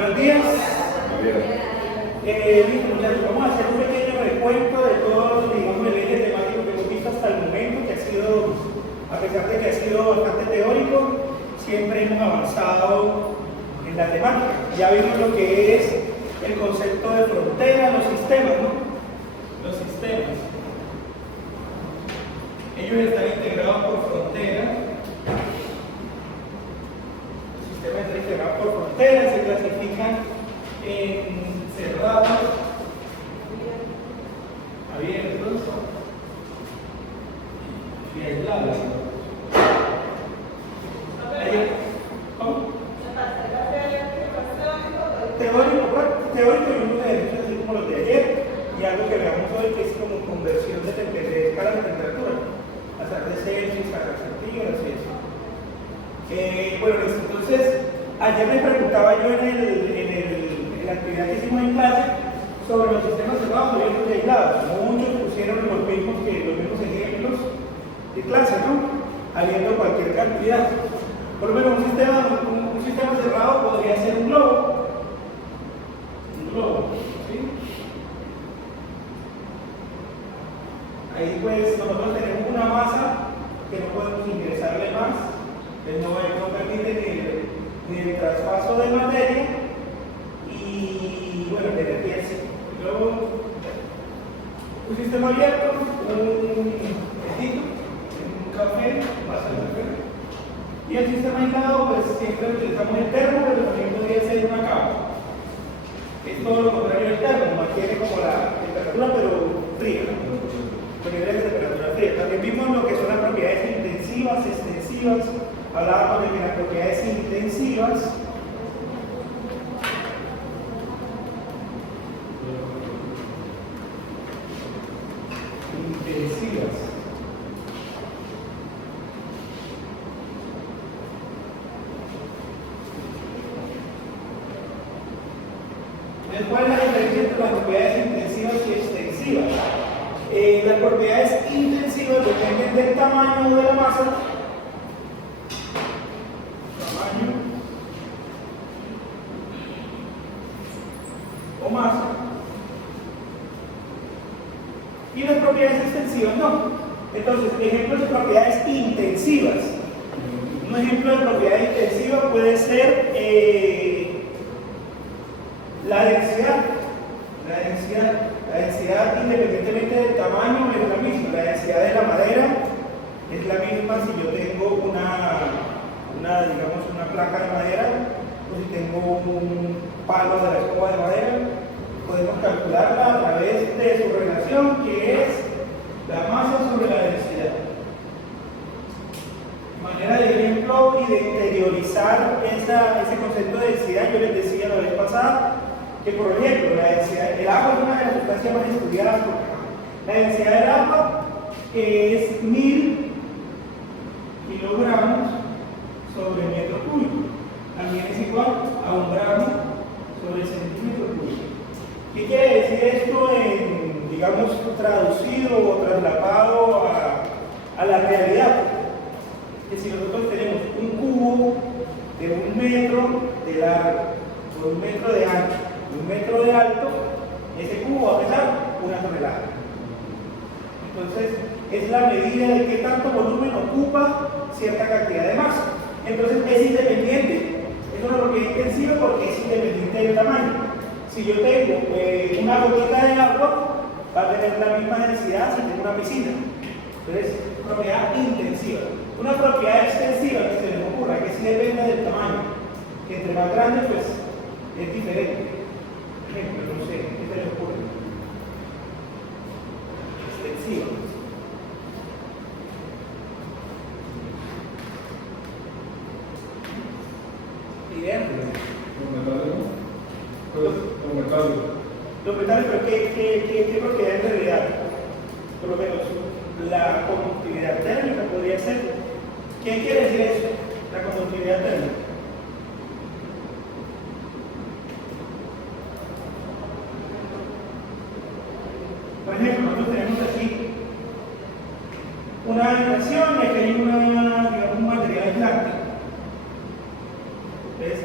Buenos días. Listo, muchachos, vamos a hacer un pequeño recuento de todo, digamos, el eje temático que hemos visto hasta el momento, que ha sido, a pesar de que ha sido bastante teórico, siempre hemos avanzado en la temática. Ya vimos lo que es el concepto de frontera, los sistemas, ¿no? Los sistemas. Ellos están integrados por frontera. Los sistemas están integrados por frontera, se clasifican en cerrados, abiertos y aislados. Teórico y uno de ellos, así como los de ayer, y algo que veamos hoy que es como conversión de escala de temperatura, pasar de Celsius a centígrados y eso. Bueno, entonces, ayer les preguntaba yo en la actividad que hicimos en clase sobre los sistemas cerrados, abiertos y aislados. Muchos pusieron los mismos ejemplos de clase, ¿no? Habiendo cualquier cantidad. Por lo menos un sistema cerrado podría ser un globo. ¿Sí? Ahí pues nosotros tenemos una masa que no podemos ingresarle más, que no permite ni el traspaso de materia y bueno, de energía en sí. Luego, un sistema abierto, un café, vaso de café. Y el sistema aislado, pues siempre utilizamos el termo, pero también podría ser una cava. Es todo lo contrario del termo, mantiene como la temperatura, pero fría, con niveles de temperatura fría. También vimos lo que son las propiedades intensivas, extensivas. Hablábamos de que las propiedades intensivas ¿cuál es la diferencia entre las propiedades intensivas y extensivas? Las propiedades intensivas dependen del tamaño de la masa, o masa, y las propiedades extensivas no. Entonces, ejemplos de propiedades intensivas. Un ejemplo de propiedad intensiva puede ser la densidad. La densidad, independientemente del tamaño, es la misma. La densidad de la madera es la misma si yo tengo digamos, una placa de madera o si tengo un palo de la escoba de madera. Podemos calcularla a través de su relación, que es la masa sobre la densidad. Manera de ejemplo y de interiorizar ese concepto de densidad, yo les decía la vez pasada que, por ejemplo, la densidad del agua es una de las sustancias más estudiadas por acá. La densidad del agua es 1000 kilogramos sobre metro cúbico. También es igual a 1 gramo sobre centímetro cúbico. ¿Qué quiere decir esto digamos, traducido o trasladado a la realidad? Que si nosotros tenemos un cubo de 1 metro de largo, por 1 metro de ancho, 1 metro de alto, ese cubo va a pesar 1 tonelada. Entonces, es la medida de qué tanto volumen ocupa cierta cantidad de masa. Entonces, es independiente. Es una propiedad intensiva porque es independiente del tamaño. Si yo tengo una gotita de agua, va a tener la misma densidad si tengo una piscina. Entonces, propiedad intensiva. Una propiedad extensiva que se les ocurra, que sí depende del tamaño, que entre más grande, pues es diferente. Por ejemplo, no sé, ¿qué se les ocurre? Extensiva. Los metales, pero ¿qué propiedad en realidad? Por lo menos la conductividad térmica podría ser. ¿Qué quiere decir eso? La conductividad térmica. Por ejemplo, nosotros tenemos aquí una habitación y aquí hay digamos, un material aislante. ¿Ves?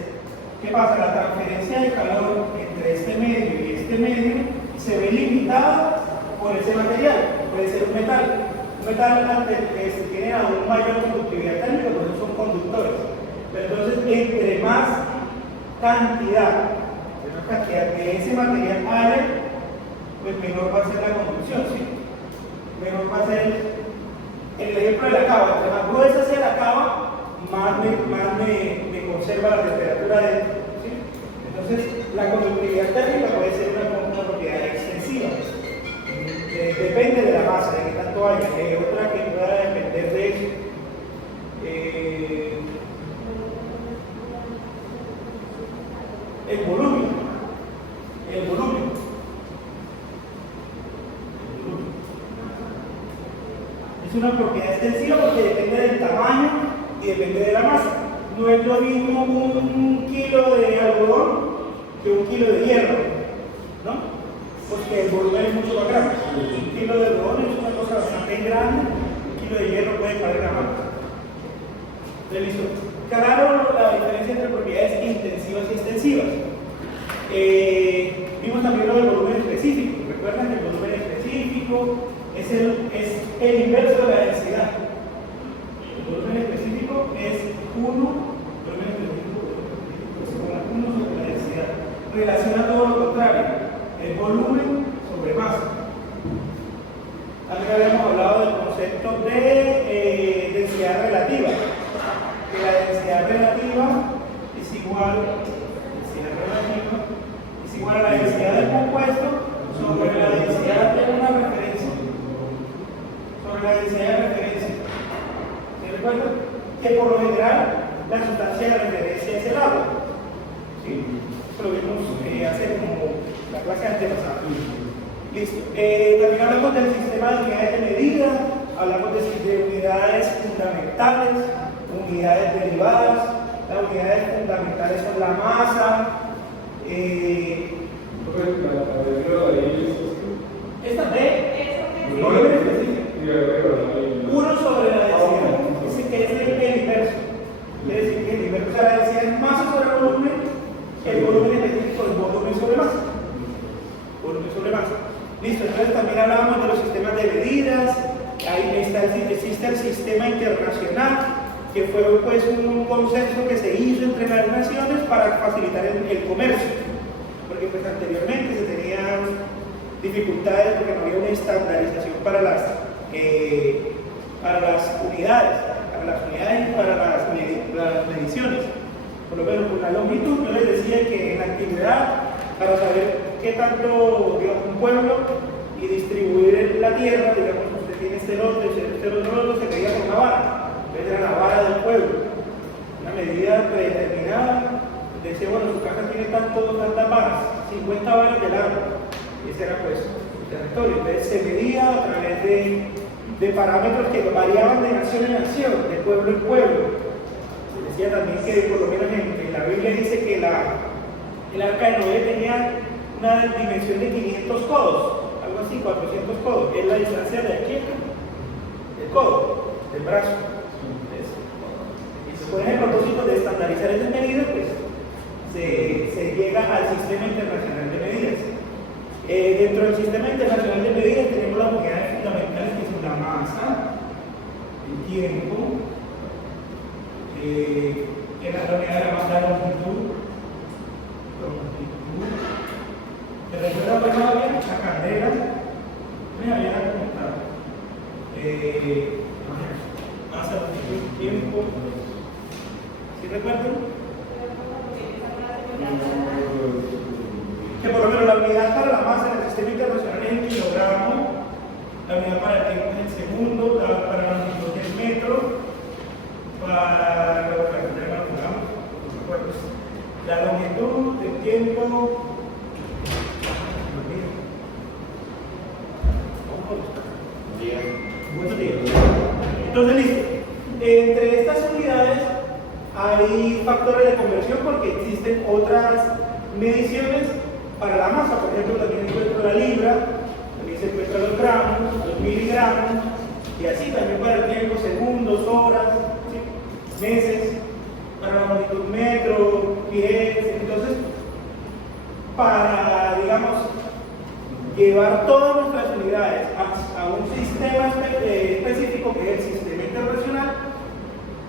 ¿Qué pasa? La transferencia de calor entre este medio y este medio se ve limitada por ese material, puede ser un metal. Un metal antes tiene aún mayor conductividad térmica, por eso son conductores. Pero entonces, entre más cantidad de ese material haya, pues menor va a ser la conducción, ¿sí? Menor va a ser el ejemplo de la cava. Entre más gruesa sea la cava, más me conserva la temperatura dentro, ¿sí? Entonces, la conductividad térmica puede ser una propiedad extensiva. Depende de la masa, de qué tanto haya. Otra que pueda depender de eso. El volumen. El volumen. Es una propiedad extensiva porque depende del tamaño y depende de la masa. No es lo mismo un kilo de algodón que un kilo de hierro, ¿no? Porque el volumen es mucho más grande. Un kilo de algodón es una cosa bastante grande, un kilo de hierro puede parar la mano. Listo. Claro, la diferencia entre propiedades intensivas y extensivas. Vimos también lo del volumen específico. Recuerden que el volumen específico es el inverso de la densidad. El volumen específico es 1 sobre la densidad. Relaciona todo lo contrario. El volumen sobre masa. También habíamos hablado del concepto de densidad relativa. Que la densidad relativa es igual a la densidad del compuesto sobre la densidad de una referencia. Sobre la densidad de referencia. ¿Se recuerdan? Que por lo general la sustancia de referencia es el agua. ¿Sí? Eso lo vimos hace como la clase antepasada. Listo. También hablamos del sistema de unidades de medida, hablamos de unidades fundamentales, unidades derivadas. Las unidades fundamentales son la masa. Esta B, volumen específico. 1 sobre la densidad. Es el inverso. Quiere decir que el inverso, o sea, la densidad es masa sobre volumen, el volumen específico es volumen sobre masa. Volumen sobre masa. Listo, entonces también hablábamos de los sistemas de medidas. Ahí existe el sistema internacional, que fue pues un consenso que se hizo entre las naciones para facilitar el comercio, porque pues anteriormente se tenían dificultades porque no había una estandarización para las unidades y para las mediciones. Por lo menos con la longitud, yo les decía que en la antigüedad, para saber qué tanto, digamos, un pueblo y distribuir la tierra, digamos, usted tiene este lote, este otro lote, se medía con una vara. Entonces era la vara del pueblo, una medida predeterminada. Decía, bueno, su casa tiene tantas varas, 50 varas de largo. Ese era pues el territorio. Entonces se medía a través de parámetros que variaban de nación en nación, de pueblo en pueblo. Se decía también que, por lo menos en la Biblia dice que el arca de Noé tenía una dimensión de 500 codos, algo así, 400 codos. Es la distancia de aquí del codo, del brazo. Por ejemplo, a propósito de estandarizar esas medidas, pues se llega al Sistema Internacional de Medidas. Dentro del Sistema Internacional de Medidas tenemos las unidades fundamentales que son la masa, el tiempo, que es la unidad de la masa, la longitud. ¿Se recuerda pues todavía? La candela, me había comentado. Masa, longitud, tiempo. ¿Sí recuerdan? Que por lo menos la unidad para la masa en el sistema internacional es el kilogramo, la unidad para el tiempo es el segundo, para la longitud es el metro, para la longitud, el tiempo. Entonces, listo. Entre estas unidades hay factores de conversión porque existen otras mediciones para la masa. Por ejemplo, también encuentro la libra, también se encuentran los gramos, los miligramos, y así también para el tiempo, segundos, horas, ¿sí? Meses, para la longitud metro, pies, llevar todas nuestras unidades a un sistema específico que es el sistema internacional,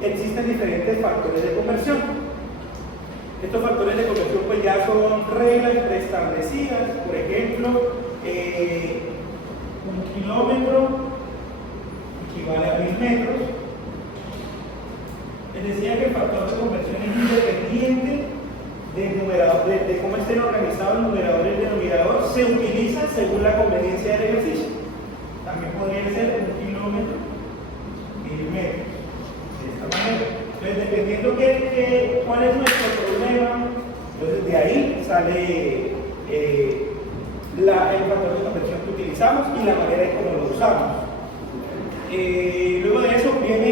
existen diferentes factores de conversión. Estos factores de conversión pues ya son reglas preestablecidas. Por ejemplo, 1 kilómetro equivale a 1000 metros. Les decía que el factor de conversión es independiente del numerador, de cómo estén organizados el numerador y el denominador. Se utiliza según la conveniencia del ejercicio. También podría ser 1 kilómetro, 1000 metros. De esta manera. Entonces, dependiendo cuál es nuestro problema, entonces de ahí sale el factor de conversión que utilizamos y la manera en cómo lo usamos. Luego de eso viene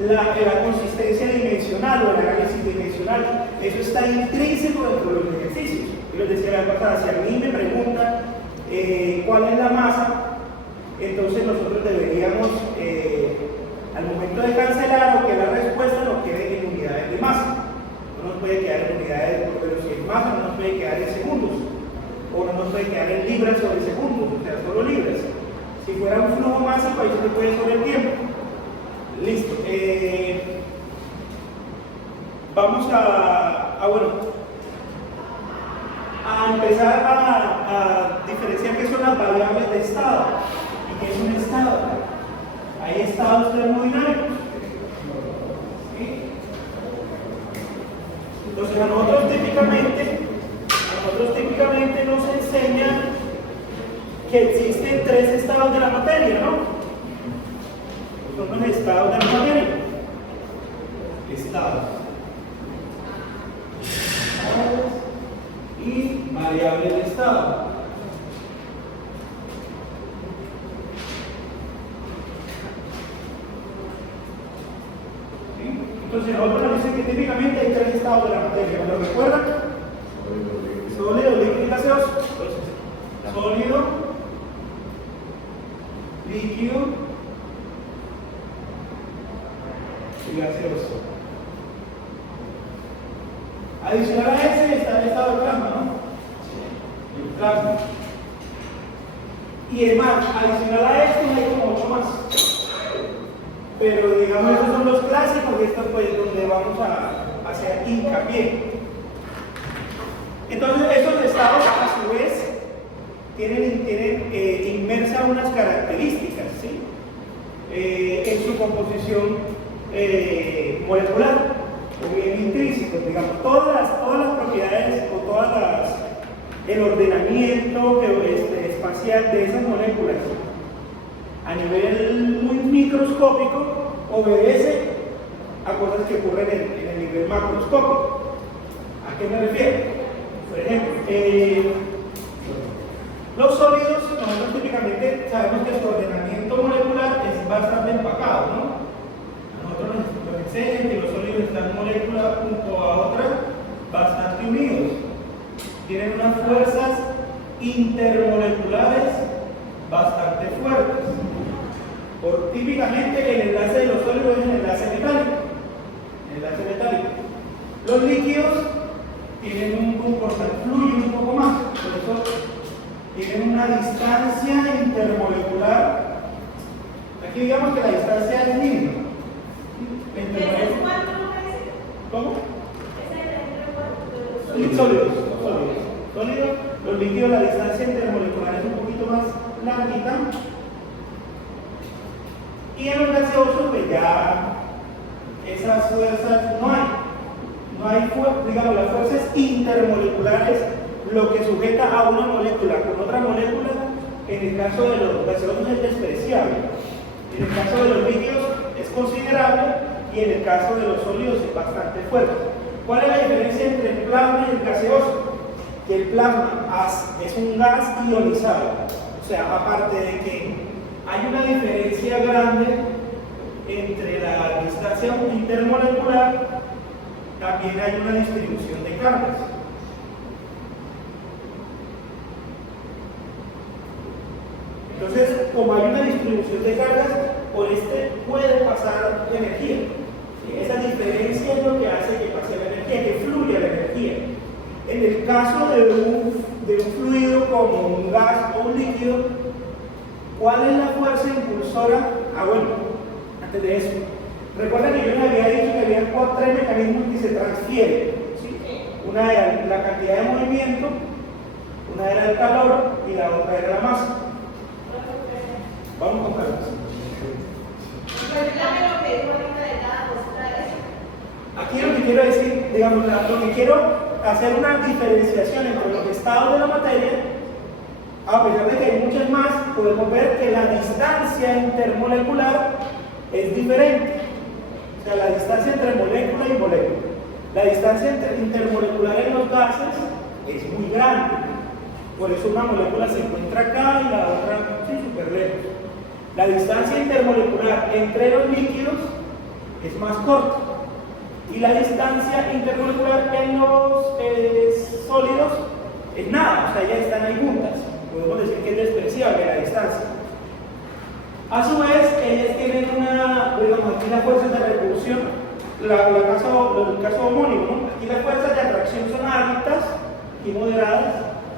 la consistencia dimensional o el análisis dimensional. Eso está intrínseco dentro de los ejercicios. Yo les decía la vez pasada, si a mí me preguntan cuál es la masa, entonces nosotros deberíamos, al momento de cancelar o que la respuesta nos quede en unidades de masa. No nos puede quedar en unidades, pero si es masa no nos puede quedar en segundos, o no nos puede quedar en libras sobre segundos, o sea, solo libras. Si fuera un flujo másico, ahí se puede sobre el tiempo. Listo. Vamos a empezar a diferenciar qué son las variables de estado y qué es un estado. Hay estados termodinámicos. ¿Sí? Entonces a nosotros típicamente nos enseñan que existen 3 estados de la materia, ¿no? Son los estados de la materia. Estados y variables de estado. ¿Sí? Entonces nosotros nos dicen que típicamente hay 3 estados de la materia. ¿Me lo recuerdan? Sólido, líquido y gaseoso. Entonces, sólido, líquido y gaseoso. Adicional a ese está el estado de plasma, ¿no? El plasma. Y es más, adicional a esto hay como 8 más. Pero digamos, estos son los clásicos y esto pues donde vamos a hacer hincapié. Entonces, estos estados a su vez tienen inmersas unas características, ¿sí? En su composición molecular. O bien intrínsecos, digamos, todas las propiedades o el ordenamiento espacial de esas moléculas a nivel muy microscópico obedece a cosas que ocurren en el nivel macroscópico. ¿A qué me refiero? Por ejemplo, los sólidos, nosotros típicamente sabemos que su ordenamiento molecular es bastante empacado, ¿no? Nosotros nos enseñan que los sólidos están moléculas junto a otras bastante unidos. Tienen unas fuerzas intermoleculares bastante fuertes. Típicamente el enlace de los sólidos es el enlace metálico. Los líquidos tienen un comportamiento, fluyen un poco más, por eso tienen una distancia intermolecular. Aquí digamos que la distancia es mínima. ¿Cómo? Sólidos. Los líquidos, la distancia intermolecular es un poquito más larguita. Y en los gaseosos, pues ya esas fuerzas no hay digamos, las fuerzas intermoleculares, lo que sujeta a una molécula con otra molécula, en el caso de los gaseosos es despreciable. En el caso de los líquidos es considerable y en el caso de los sólidos es bastante fuerte. ¿Cuál es la diferencia entre el plasma y el gaseoso? Que el plasma es un gas ionizado. O sea, aparte de que hay una diferencia grande entre la distancia intermolecular, también hay una distribución de cargas. Entonces, como hay una distribución de cargas, por puede pasar energía. Esa diferencia es lo que hace que pase la energía, que fluya la energía. En el caso de un de un fluido como un gas o un líquido, ¿cuál es la fuerza impulsora? Bueno, antes de eso, recuerda que yo les había dicho que había tres mecanismos que se transfieren, ¿sí? Una era la cantidad de movimiento, una era el calor y la otra era la masa. Vamos con calma. Aquí lo que quiero decir, digamos, lo que quiero hacer una diferenciación entre los estados de la materia, a pesar de que hay muchas más, podemos ver que la distancia intermolecular es diferente. O sea, la distancia entre molécula y molécula. La distancia intermolecular en los gases es muy grande. Por eso una molécula se encuentra acá y la otra sí, súper lejos. La distancia intermolecular entre los líquidos es más corta. Y la distancia intermolecular en los sólidos es nada, o sea, ya están ahí juntas. Podemos decir que es despreciable la distancia. A su vez, ellas tienen digamos, aquí las fuerzas de repulsión, el caso homónimo, ¿no? Aquí las fuerzas de atracción son altas y moderadas,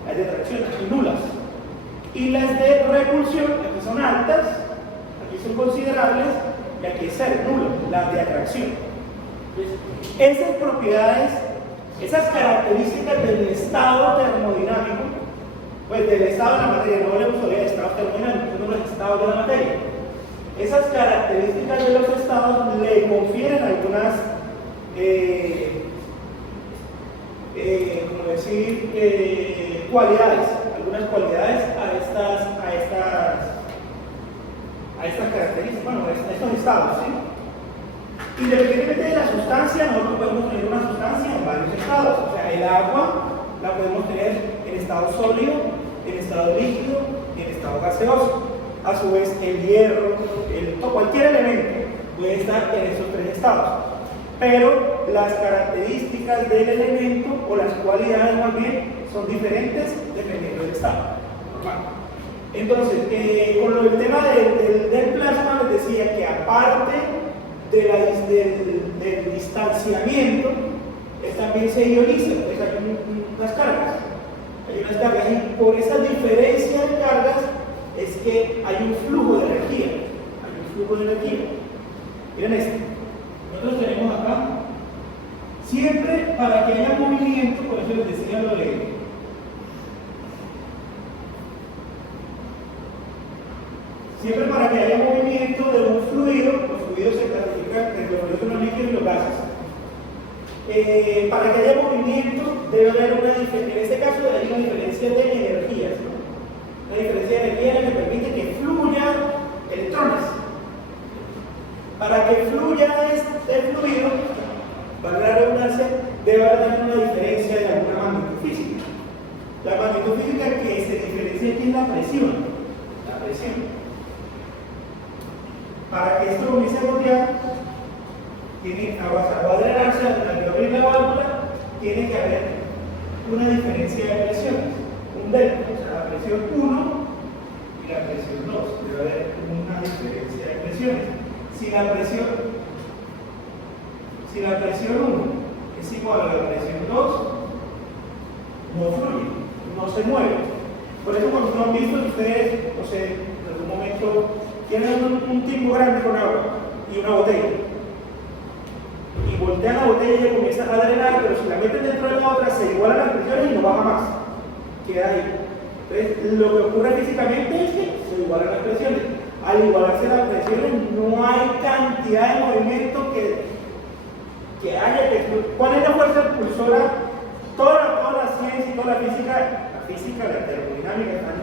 las de atracción aquí nulas. Y las de repulsión, aquí son altas, aquí son considerables, y aquí es cero, nulo, las de atracción. Esas propiedades, esas características del estado termodinámico, pues del estado de la materia, no hablemos todavía de estados termodinámicos, sino de los estados de la materia. Esas características de los estados le confieren algunas, como decir, cualidades, algunas cualidades a estas características, bueno, a estos estados, ¿sí? Independientemente de la sustancia, nosotros podemos tener una sustancia en varios estados. O sea, el agua la podemos tener en estado sólido, en estado líquido y en estado gaseoso. A su vez, el hierro, cualquier elemento puede estar en esos tres estados. Pero las características del elemento o las cualidades más bien son diferentes dependiendo del estado. Entonces, con el tema del plasma les decía que aparte del distanciamiento, también se ioniza, pues hay unas cargas. Hay unas cargas y por esa diferencia de cargas es que hay un flujo de energía. Miren esto. Nosotros tenemos acá, siempre para que haya movimiento, por eso les decía lo de siempre para que haya movimiento de un fluido, los fluidos se clasifican entre los fluidos, los líquidos y los gases. Para que haya movimiento debe haber en este caso hay una diferencia de energías, ¿no? Una diferencia de energía que permite que fluyan electrones. Para que fluya este fluido, para la redundancia, debe haber una diferencia de alguna magnitud física. La magnitud física que se diferencia aquí es la presión. La presión. Para que esto comience a gotear, va a drenarse al abrir la válvula, tiene que haber una diferencia de presiones, un delta, o sea, la presión 1 y la presión 2, debe haber una diferencia de presiones. Si la presión 1 es igual a la presión 2, no fluye, no se mueve. Por eso cuando han visto ustedes, no sé, en algún momento tienen un timbo grande con agua y una botella. Y voltean la botella y ella comienza a drenar, pero si la meten dentro de la otra se igualan las presiones y no baja más. Queda ahí. Entonces, lo que ocurre físicamente es que se igualan las presiones. Al igualarse las presiones, no hay cantidad de movimiento que haya que. ¿Cuál es la fuerza impulsora? Toda la ciencia y toda la física, la termodinámica están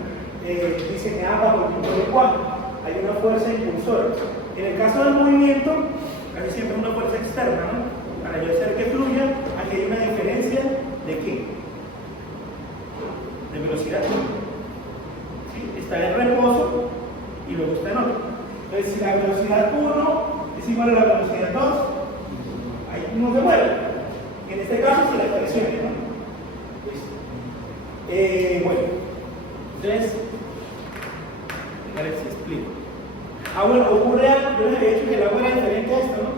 diseñadas bajo el principio de cuánto. Hay una fuerza impulsora. En el caso del movimiento, casi siempre es una fuerza externa, ¿no? Para yo hacer que fluya, aquí hay una diferencia de qué? De velocidad. ¿Sí? Está en reposo y luego está en otro. Entonces, si la velocidad 1 es igual a la velocidad 2, ahí no se mueve. En este caso se la presión, ¿no? Bueno, entonces, a ver si explico. Bueno, ocurre algo, yo les había dicho que el agua era diferente a esto, ¿no?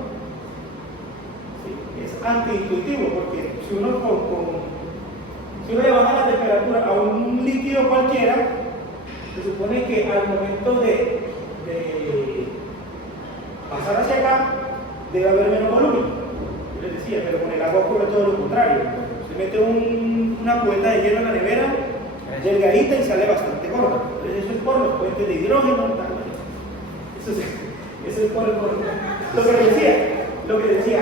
Sí, es antiintuitivo, porque si uno le baja la temperatura temperatura a un líquido cualquiera, se supone que al momento de pasar hacia acá, debe haber menos volumen. Yo les decía, pero con el agua ocurre todo lo contrario. Se mete una cubeta de hielo en la nevera, delgadita y sale bastante gorda. Entonces eso es por los puentes de hidrógeno, tal. Eso es por lo que decía,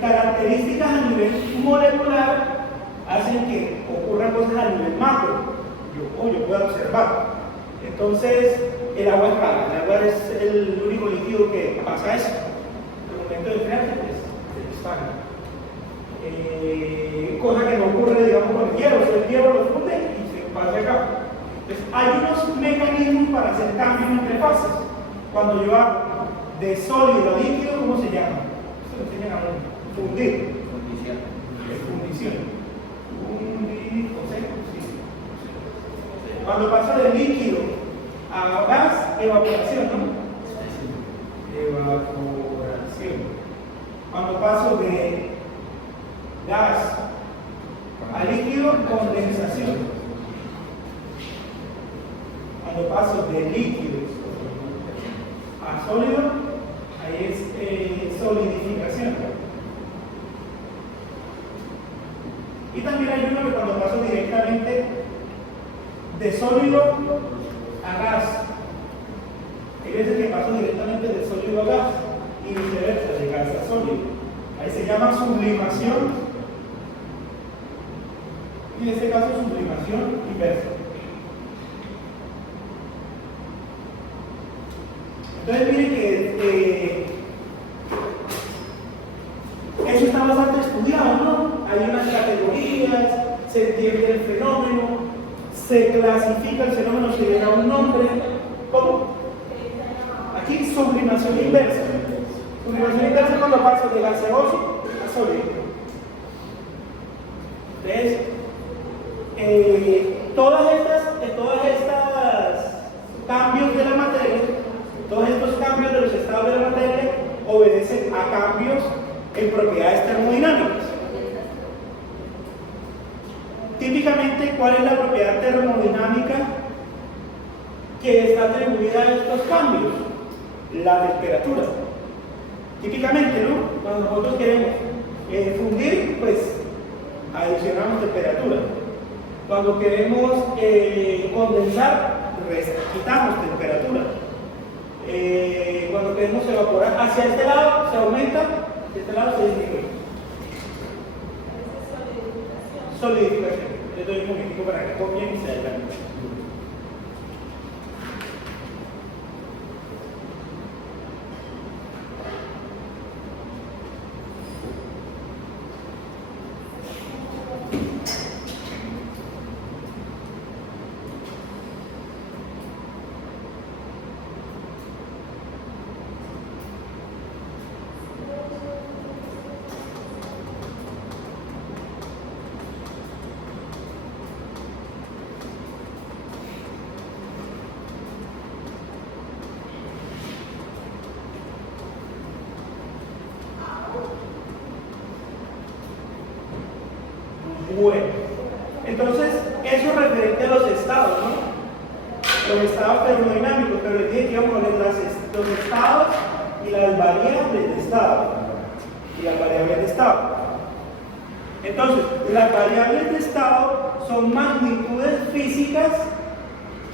características a nivel molecular hacen que ocurran cosas a nivel macro. Yo puedo observar. Entonces, el agua es cálida, el agua es el único líquido que pasa eso. El momento de enfriarse, pues, se dispara. Cosa que no ocurre, digamos, con el hielo. El hielo lo funde y se pasa acá. Entonces, hay unos mecanismos para hacer cambios entre fases. Cuando yo hago de sólido a líquido, ¿cómo se llama? Esto lo enseñan a fundir. Fundición. Cuando pasa de líquido a gas, evaporación, ¿no? Evaporación. Cuando paso de gas a líquido, condensación. Cuando paso de líquido a sólido, ahí es solidificación. Y también hay uno que cuando paso directamente de sólido a gas. Hay veces que paso directamente de sólido a gas y viceversa, de gas a sólido. Ahí se llama sublimación. Y en este caso, sublimación inversa. Entonces, miren que eso está bastante estudiado, ¿no? Hay unas categorías, se entiende el fenómeno, se clasifica el fenómeno, se le da un nombre. ¿Cómo? Aquí, sublimación inversa. Sublimación inversa es cuando paso de gaseoso a sólido. Entonces, todas estas cambios de la materia, todos estos cambios de los estados de la materia obedecen a cambios en propiedades termodinámicas. Típicamente, ¿cuál es la propiedad termodinámica que está atribuida a estos cambios? La temperatura. Típicamente, ¿no? Cuando nosotros queremos fundir, pues adicionamos temperatura. Cuando queremos condensar, quitamos temperatura. Cuando queremos evaporar hacia este lado, se aumenta, hacia este lado se disminuye. Solidificación. Les doy un momentico para que copien y se adelanten. Bueno, entonces eso es referente a los estados, ¿no? Los estados termodinámicos, pero les dije que íbamos a ver los estados y las variables de estado. Entonces, las variables de estado son magnitudes físicas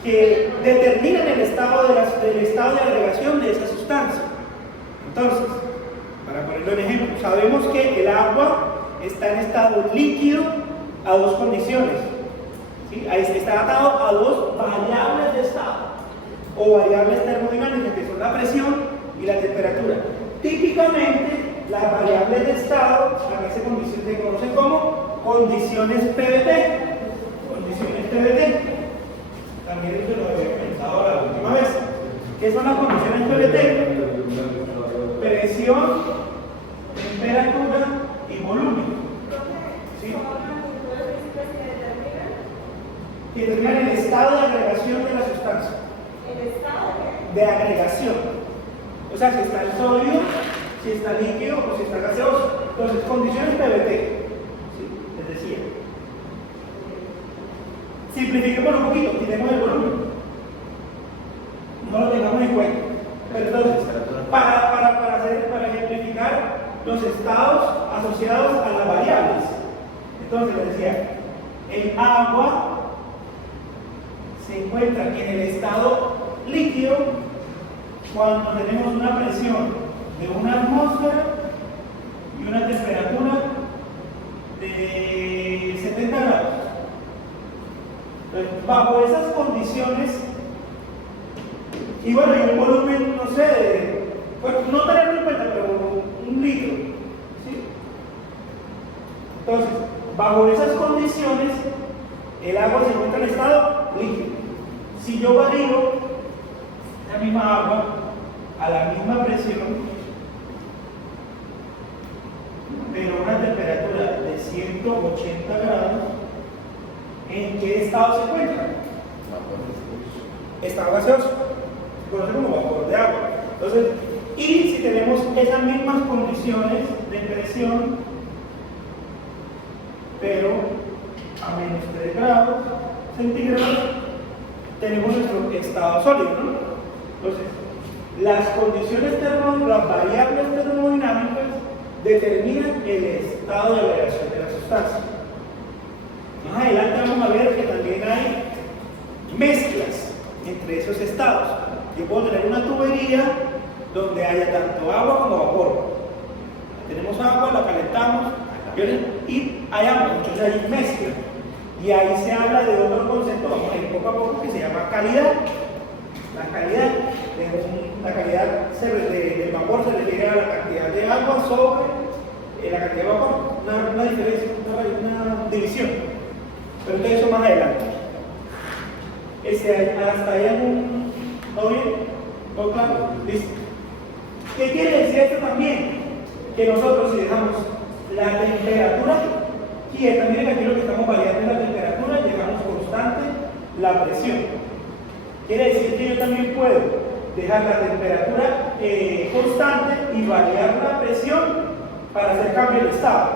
que determinan el estado del estado de agregación de esa sustancia. Entonces, para ponerlo en ejemplo, sabemos que el agua está en estado líquido a dos condiciones, ¿sí? Ahí está atado a dos variables de estado o variables termodinámicas, que son la presión y la temperatura. Típicamente, las variables de estado a esa condición se conocen como condiciones PVT. Condiciones PVT. También eso lo había comentado la última vez. ¿Qué son las condiciones PVT? Presión, temperatura y volumen. ¿Sí? Que determinan el estado de agregación de la sustancia. ¿El estado de agregación? O sea, si está el sólido, si está líquido o si está gaseoso. Entonces, condiciones PVT. ¿Sí? Les decía. Simplifiquemos un poquito, quitemos el volumen. No lo tengamos en cuenta. Pero entonces, para ejemplificar los estados asociados a las variables. Entonces les decía, el agua se encuentra en el estado líquido cuando tenemos una presión de una atmósfera y una temperatura de 70 grados. Entonces, bajo esas condiciones, y bueno, y un volumen, no sé, pues no tenerlo en cuenta, pero un litro, ¿sí? Entonces, bajo esas condiciones, el agua se encuentra en estado líquido. Si yo varío la misma agua a la misma presión, pero a una temperatura de 180 grados, ¿en qué estado se encuentra? Estado gaseoso. Se conoce como vapor de agua. Entonces, y si tenemos esas mismas condiciones de presión, pero a menos 3 grados centígrados, tenemos nuestro estado sólido, ¿no? Entonces, las condiciones las variables termodinámicas determinan el estado de variación de la sustancia. Más adelante vamos a ver que también hay mezclas entre esos estados. Yo puedo tener una tubería donde haya tanto agua como vapor. Tenemos agua, la calentamos y hay agua, entonces hay mezcla. Y ahí se habla de otro concepto, vamos a ir poco a poco, que se llama calidad. La calidad del vapor se refiere a la cantidad de agua sobre la cantidad de vapor. Una diferencia, una división. Pero entonces eso más adelante. Hasta ahí algún. ¿Todo bien? ¿Todo claro? ¿Listo? ¿Qué quiere decir esto también? Que nosotros, si dejamos la temperatura quieta, miren aquí lo que estamos variando es la temperatura, dejamos constante la presión. Quiere decir que yo también puedo dejar la temperatura constante y variar la presión para hacer cambio de estado.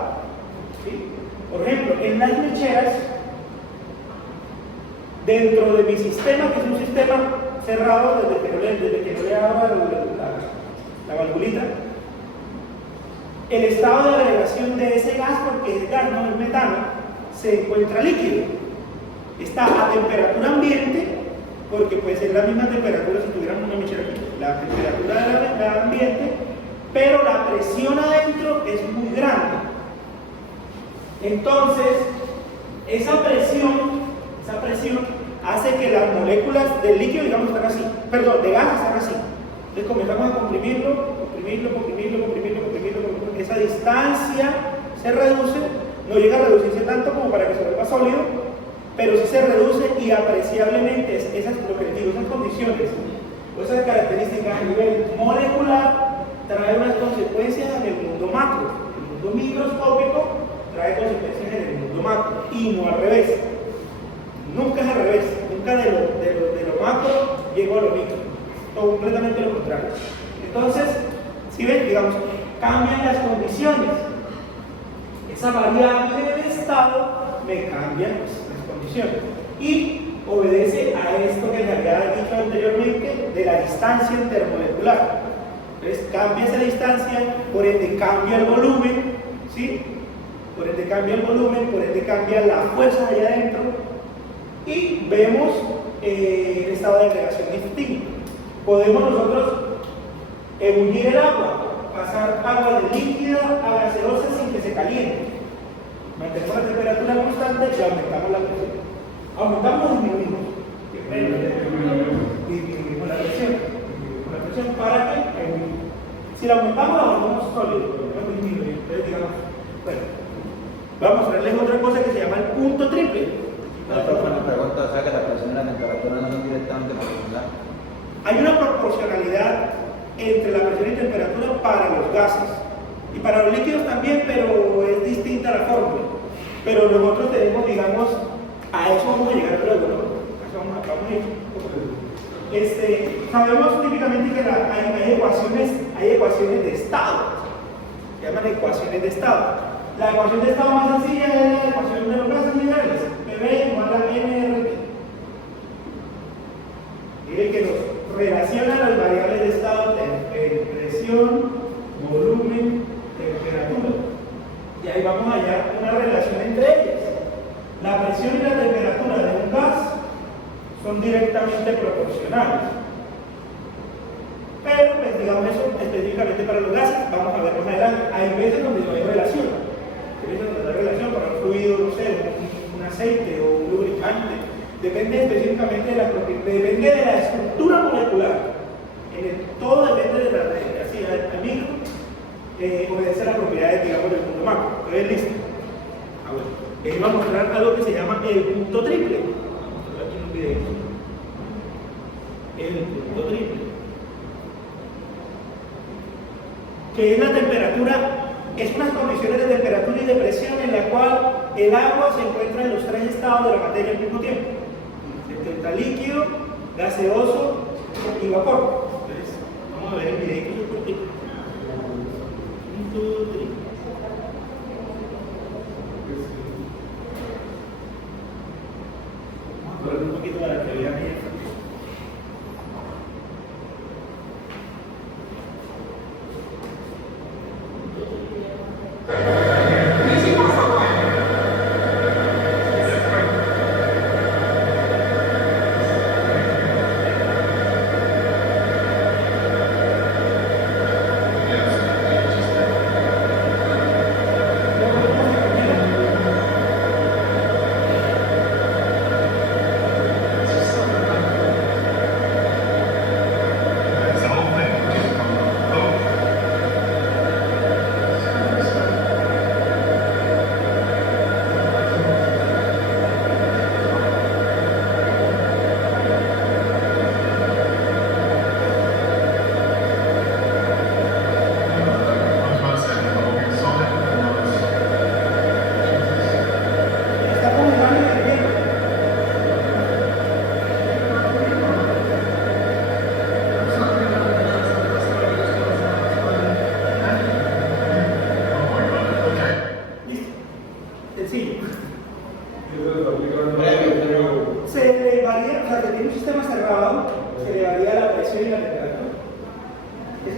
¿Sí? Por ejemplo, en las lecheras, dentro de mi sistema, que es un sistema cerrado desde que no le abra la valvulita, el estado de agregación de ese gas, porque es gas, no es metano, se encuentra líquido. Está a temperatura ambiente, porque puede ser la misma temperatura si tuviéramos una mechera aquí, la temperatura del ambiente, pero la presión adentro es muy grande. Entonces, esa presión hace que las moléculas del líquido, digamos, están así, perdón, de gas están así. Entonces comenzamos a comprimirlo, esa distancia se reduce, no llega a reducirse tanto como para que se vuelva sólido, pero sí se reduce y apreciablemente esas condiciones, esas características a nivel molecular traen unas consecuencias en el mundo macro. El mundo microscópico trae consecuencias en el mundo macro y no al revés. Nunca es al revés, nunca de lo macro llegó a lo micro, todo completamente lo contrario. Entonces, si ven, digamos, cambian las condiciones, esa variable del estado me cambia las condiciones y obedece a esto que les había dicho anteriormente de la distancia intermolecular. Entonces cambia esa distancia, por ende cambia el volumen, ¿sí? Por ende cambia el volumen, por ende cambia la fuerza allá adentro y vemos el estado de agregación distinto. Podemos nosotros ebullir el agua, pasar agua de líquida a gaseosa sin que se caliente. Mantenemos la temperatura constante y aumentamos la presión. Aumentamos o disminuimos. Disminuimos la presión. Para que si la aumentamos, la volvemos sólido. Entonces digamos, bueno, vamos a mostrarles otra cosa que se llama el punto triple. Una pregunta, o sea que la presión y la temperatura no son directamente proporcionales. Hay una proporcionalidad entre la presión y temperatura para los gases y para los líquidos también, pero es distinta la fórmula. Pero nosotros tenemos, digamos, a eso vamos a llegar luego, ¿no? A eso vamos a ir. Sabemos típicamente que hay ecuaciones de estado, se llaman ecuaciones de estado. La ecuación de estado más sencilla es la ecuación de los gases ideales, PV igual a MRT. una relación entre ellas. La presión y la temperatura de un gas son directamente proporcionales. Pero, pues, digamos eso específicamente para los gases, vamos a ver más adelante. Hay veces donde no hay relación. Hay veces donde no hay relación para un fluido, no sé, un aceite o un lubricante. Depende específicamente de depende de la estructura molecular. Todo depende de la así, al micro, obedece a las propiedades, digamos, del punto macro. Entonces, listo. Les iba a mostrar algo que se llama el punto triple. Vamos a ver aquí en un video. El punto triple. Que es la temperatura, es unas condiciones de temperatura y de presión en la cual el agua se encuentra en los tres estados de la materia al mismo tiempo. Se encuentra líquido, gaseoso y vapor. Entonces, vamos a ver el videito súper cortito. Punto triple. Vamos a ver un poquito para que vean bien.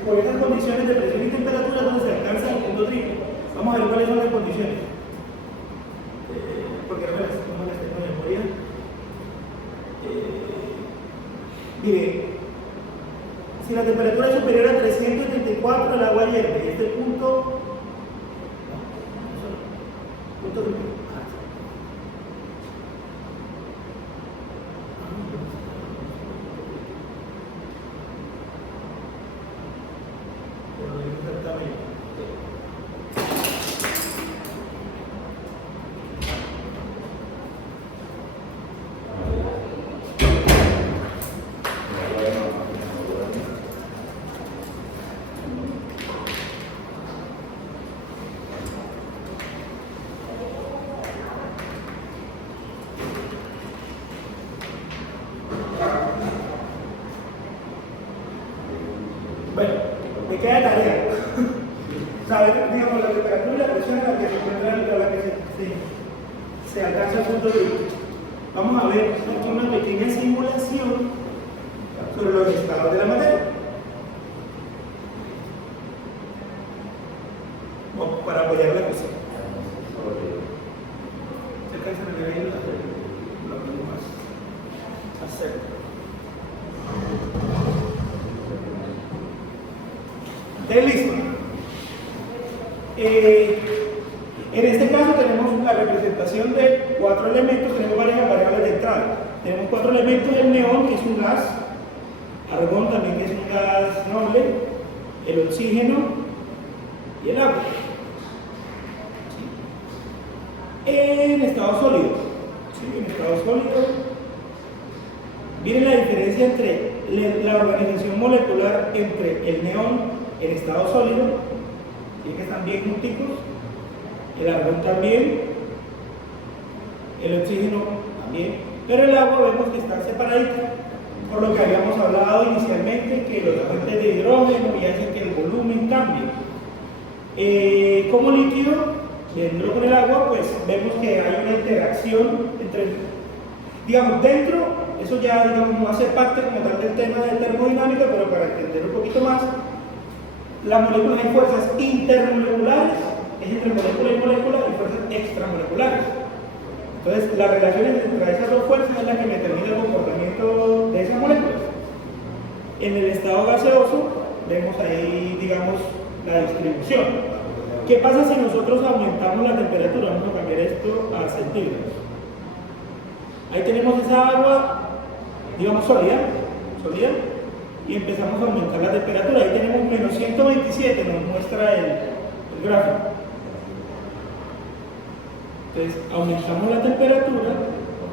Con estas condiciones de presión y temperatura donde se alcanza el punto triple. Vamos a ver cuáles son las condiciones. Porque no me las tengo de memoria. Mire, si la temperatura es superior a 334, el agua hierve. Y este punto. Punto triple. Bueno, me queda tarea. Saber, digamos, la temperatura y la presión en la que se encuentra, en la que se alcanza el punto triple. Vamos a ver aquí una pequeña simulación sobre los estados de la materia. Para apoyar la cuestión. ¿Se alcanzan a ver ahí? Lo podemos hacer. ¿Están listos? En este caso tenemos la representación de 4 elementos, tenemos varias variables de entrada. Tenemos 4 elementos: el neón, que es un gas, argón también, que es un gas noble, el oxígeno y el agua. En estado sólido, en estado sólido, miren la diferencia entre la organización molecular entre el neón en estado sólido, y que están bien junticos, el argón también, el oxígeno también, pero el agua vemos que está separadita, por lo que habíamos hablado inicialmente, que los agentes de hidrógeno y hacen que el volumen cambie. Como líquido, viéndolo con el agua, pues vemos que hay una interacción entre, digamos, dentro, eso ya, digamos, no hace parte como tal del tema de termodinámica, pero para entender un poquito más, las moléculas hay fuerzas intermoleculares es entre molécula y molécula y fuerzas extramoleculares. Entonces, la relación entre esas dos fuerzas es la que determina el comportamiento de esas moléculas. En el estado gaseoso, vemos ahí, digamos, la distribución. ¿Qué pasa si nosotros aumentamos la temperatura? Vamos a cambiar esto a centígrados. Ahí tenemos esa agua, digamos, sólida, y empezamos a aumentar la temperatura. Ahí tenemos menos 127, nos muestra el gráfico. Entonces, aumentamos la temperatura,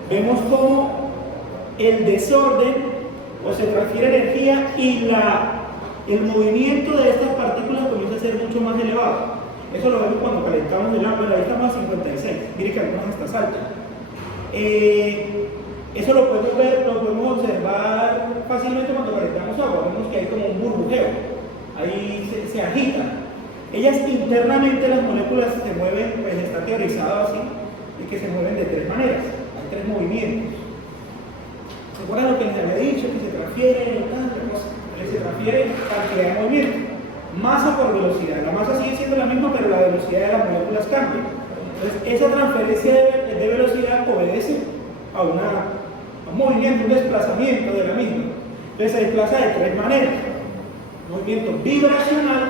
vemos cómo el desorden, o se transfiere energía y el movimiento de estas partículas comienza a ser mucho más elevado. Eso lo vemos cuando calentamos el agua, ahí estamos a 56, mire que algunas hasta saltan. Eso lo podemos ver, lo podemos observar fácilmente cuando calentamos agua, vemos que hay como un burbujeo, ahí se agitan. Ellas internamente, las moléculas se mueven, pues está teorizado así, y que se mueven de tres maneras, hay tres movimientos. ¿Se acuerdan lo que les había dicho? Que se transfiere, se transfiere cantidad de movimiento, masa por velocidad. La masa sigue siendo la misma, pero la velocidad de las moléculas cambia. Entonces, esa transferencia de velocidad obedece a un movimiento, un desplazamiento de la misma. Entonces, se desplaza de tres maneras: movimiento vibracional,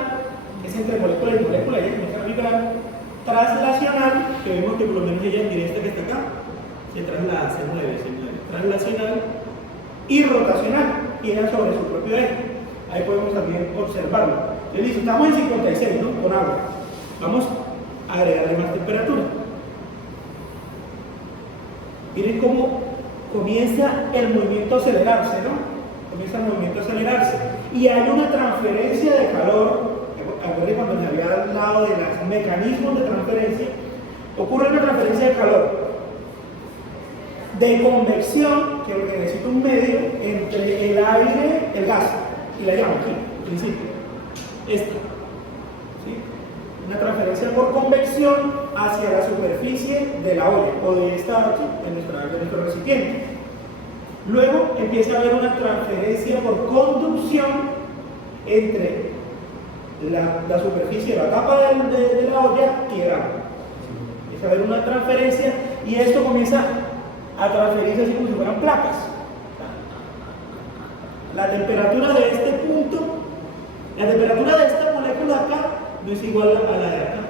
que es entre molécula y molécula, ella comienza a vibrar; traslacional, que vemos que por lo menos ella en esta que está acá se traslada, se mueve, traslacional; y rotacional, y ella sobre su propio eje. Ahí podemos también observarlo. Entonces dice, estamos en 56, ¿no? Con agua. Vamos a agregarle más temperatura. Miren cómo comienza el movimiento a acelerarse, ¿no? Comienza el movimiento a acelerarse. Y hay una transferencia de calor. Acuérdense cuando les había hablado de los mecanismos de transferencia. Ocurre una transferencia de calor de convección, que lo que necesita un medio entre el aire, el gas, y la llama aquí, al principio. Esta. ¿Sí? Una transferencia por convección hacia la superficie de la olla, o de esta aquí, de nuestro recipiente. Luego empieza a haber una transferencia por conducción entre la superficie, la tapa de la olla y el agua. Empieza a haber una transferencia y esto comienza a transferirse así como si fueran placas. La temperatura de este punto, la temperatura de esta molécula acá no es igual a la de acá.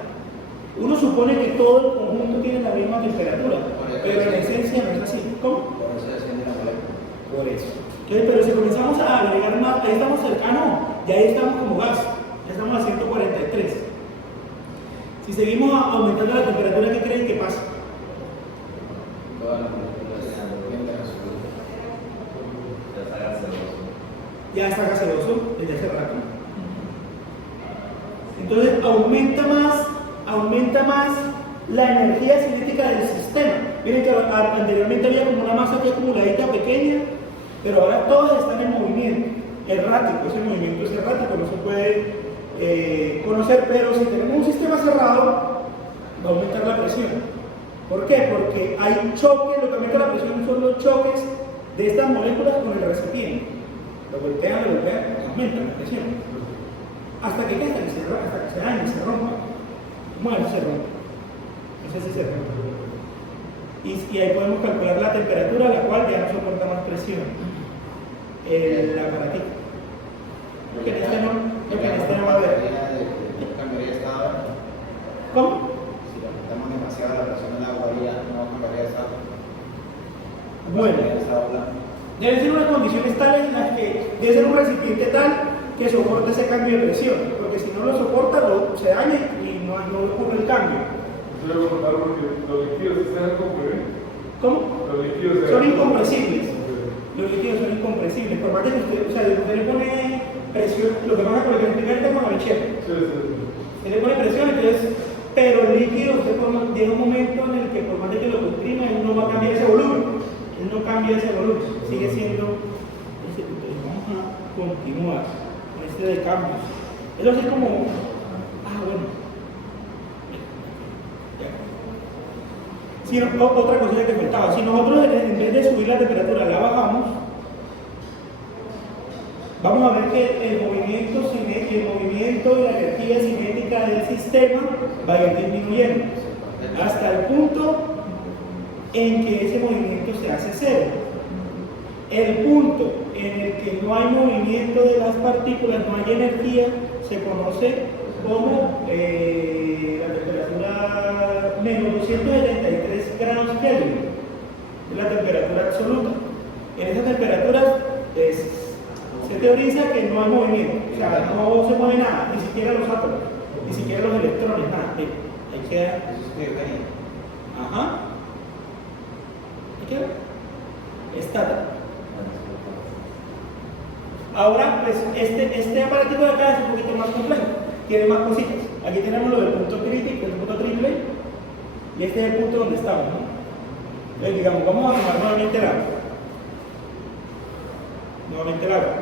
Uno supone que todo el conjunto tiene la misma temperatura, pero en esencia no es así. ¿Cómo? Por eso desciende la molécula. Por eso. Pero si comenzamos a agregar más, ahí estamos cercanos, ya ahí estamos como gas, ya estamos a 143. Si seguimos aumentando la temperatura, ¿qué creen que pasa? Todas las moléculas se ambientan a su luz. Ya está gaseoso desde hace rato. Entonces aumenta más la energía cinética del sistema. Miren que anteriormente había como una masa aquí acumuladita pequeña, pero ahora todas están en movimiento errático. Ese movimiento es errático, no se puede conocer, pero si tenemos un sistema cerrado va a aumentar la presión. ¿Por qué? Porque hay choques, lo que aumenta la presión son los choques de estas moléculas con el recipiente. Lo golpean, aumenta la presión. Hasta que se dañe, se rompa. Bueno, se rompe. No sé si se rompe. Y ahí podemos calcular la temperatura a la cual ya no soporta más presión el aparatito. Lo que en este no va a haber. ¿Cambiaría de estado? ¿Cómo? Si aumentamos demasiado la presión del agua, ya no cambiaría de estado. Bueno, deben ser unas condiciones tales en las que debe ser un recipiente tal que soporte ese cambio de presión, porque si no lo soporta, se daña y no ocurre el cambio. Eso le voy a contar porque los líquidos están comprimidos. ¿Cómo? Los líquidos son incompresibles. Los líquidos son incompresibles. Por más que usted le pone presión, lo que pasa con el que explica el tema con el chef. Se le pone presión, entonces, pero el líquido, usted llega un momento en el que por más de que lo comprima, él no va a cambiar ese volumen. Él no cambia ese volumen, sigue siendo ese. Vamos a continuar con este de cambios. Es así como, bueno. Si no, otra cosita que faltaba, si nosotros en vez de subir la temperatura la bajamos, vamos a ver que el movimiento y la energía cinética del sistema va a ir disminuyendo hasta el punto en que ese movimiento se hace cero. El punto en el que no hay movimiento de las partículas, no hay energía, se conoce como la temperatura menos 273 grados Kelvin, es la temperatura absoluta. En esa temperatura se teoriza que no hay movimiento, o sea, no se mueve nada, ni siquiera los átomos, ni siquiera los electrones, nada. Ahí queda. Ajá. Ahí queda. Estático. Ahora, pues, este aparatico de acá es un poquito más complejo, tiene más cositas. Aquí tenemos lo del punto crítico, el punto triple, y este es el punto donde estamos, ¿no? Entonces, digamos, vamos a tomar nuevamente el agua. Nuevamente el agua.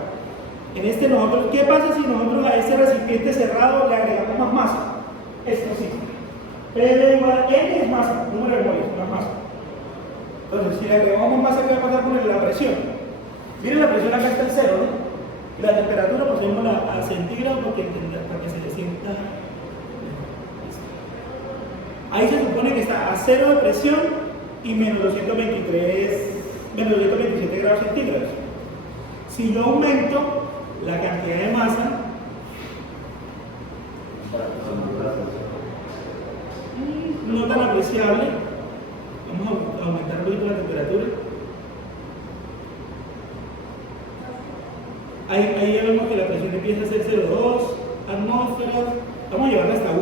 En este nosotros, ¿qué pasa si nosotros a este recipiente cerrado le agregamos más masa? Esto sí. P igual a N es masa, número de moles, más masa. Entonces, si le agregamos más masa, ¿qué va a pasar con la presión? Miren, la presión acá está en cero, ¿no? Y la temperatura, pues tenemos a centígrados para que se sienta. Ahí se supone que está a cero de presión y menos 227 grados centígrados. Si yo aumento la cantidad de masa, no tan apreciable, vamos a aumentar un poquito la temperatura. Ahí ya vemos que la presión empieza a ser 0,2 atmósferas, vamos a llevarla hasta 1.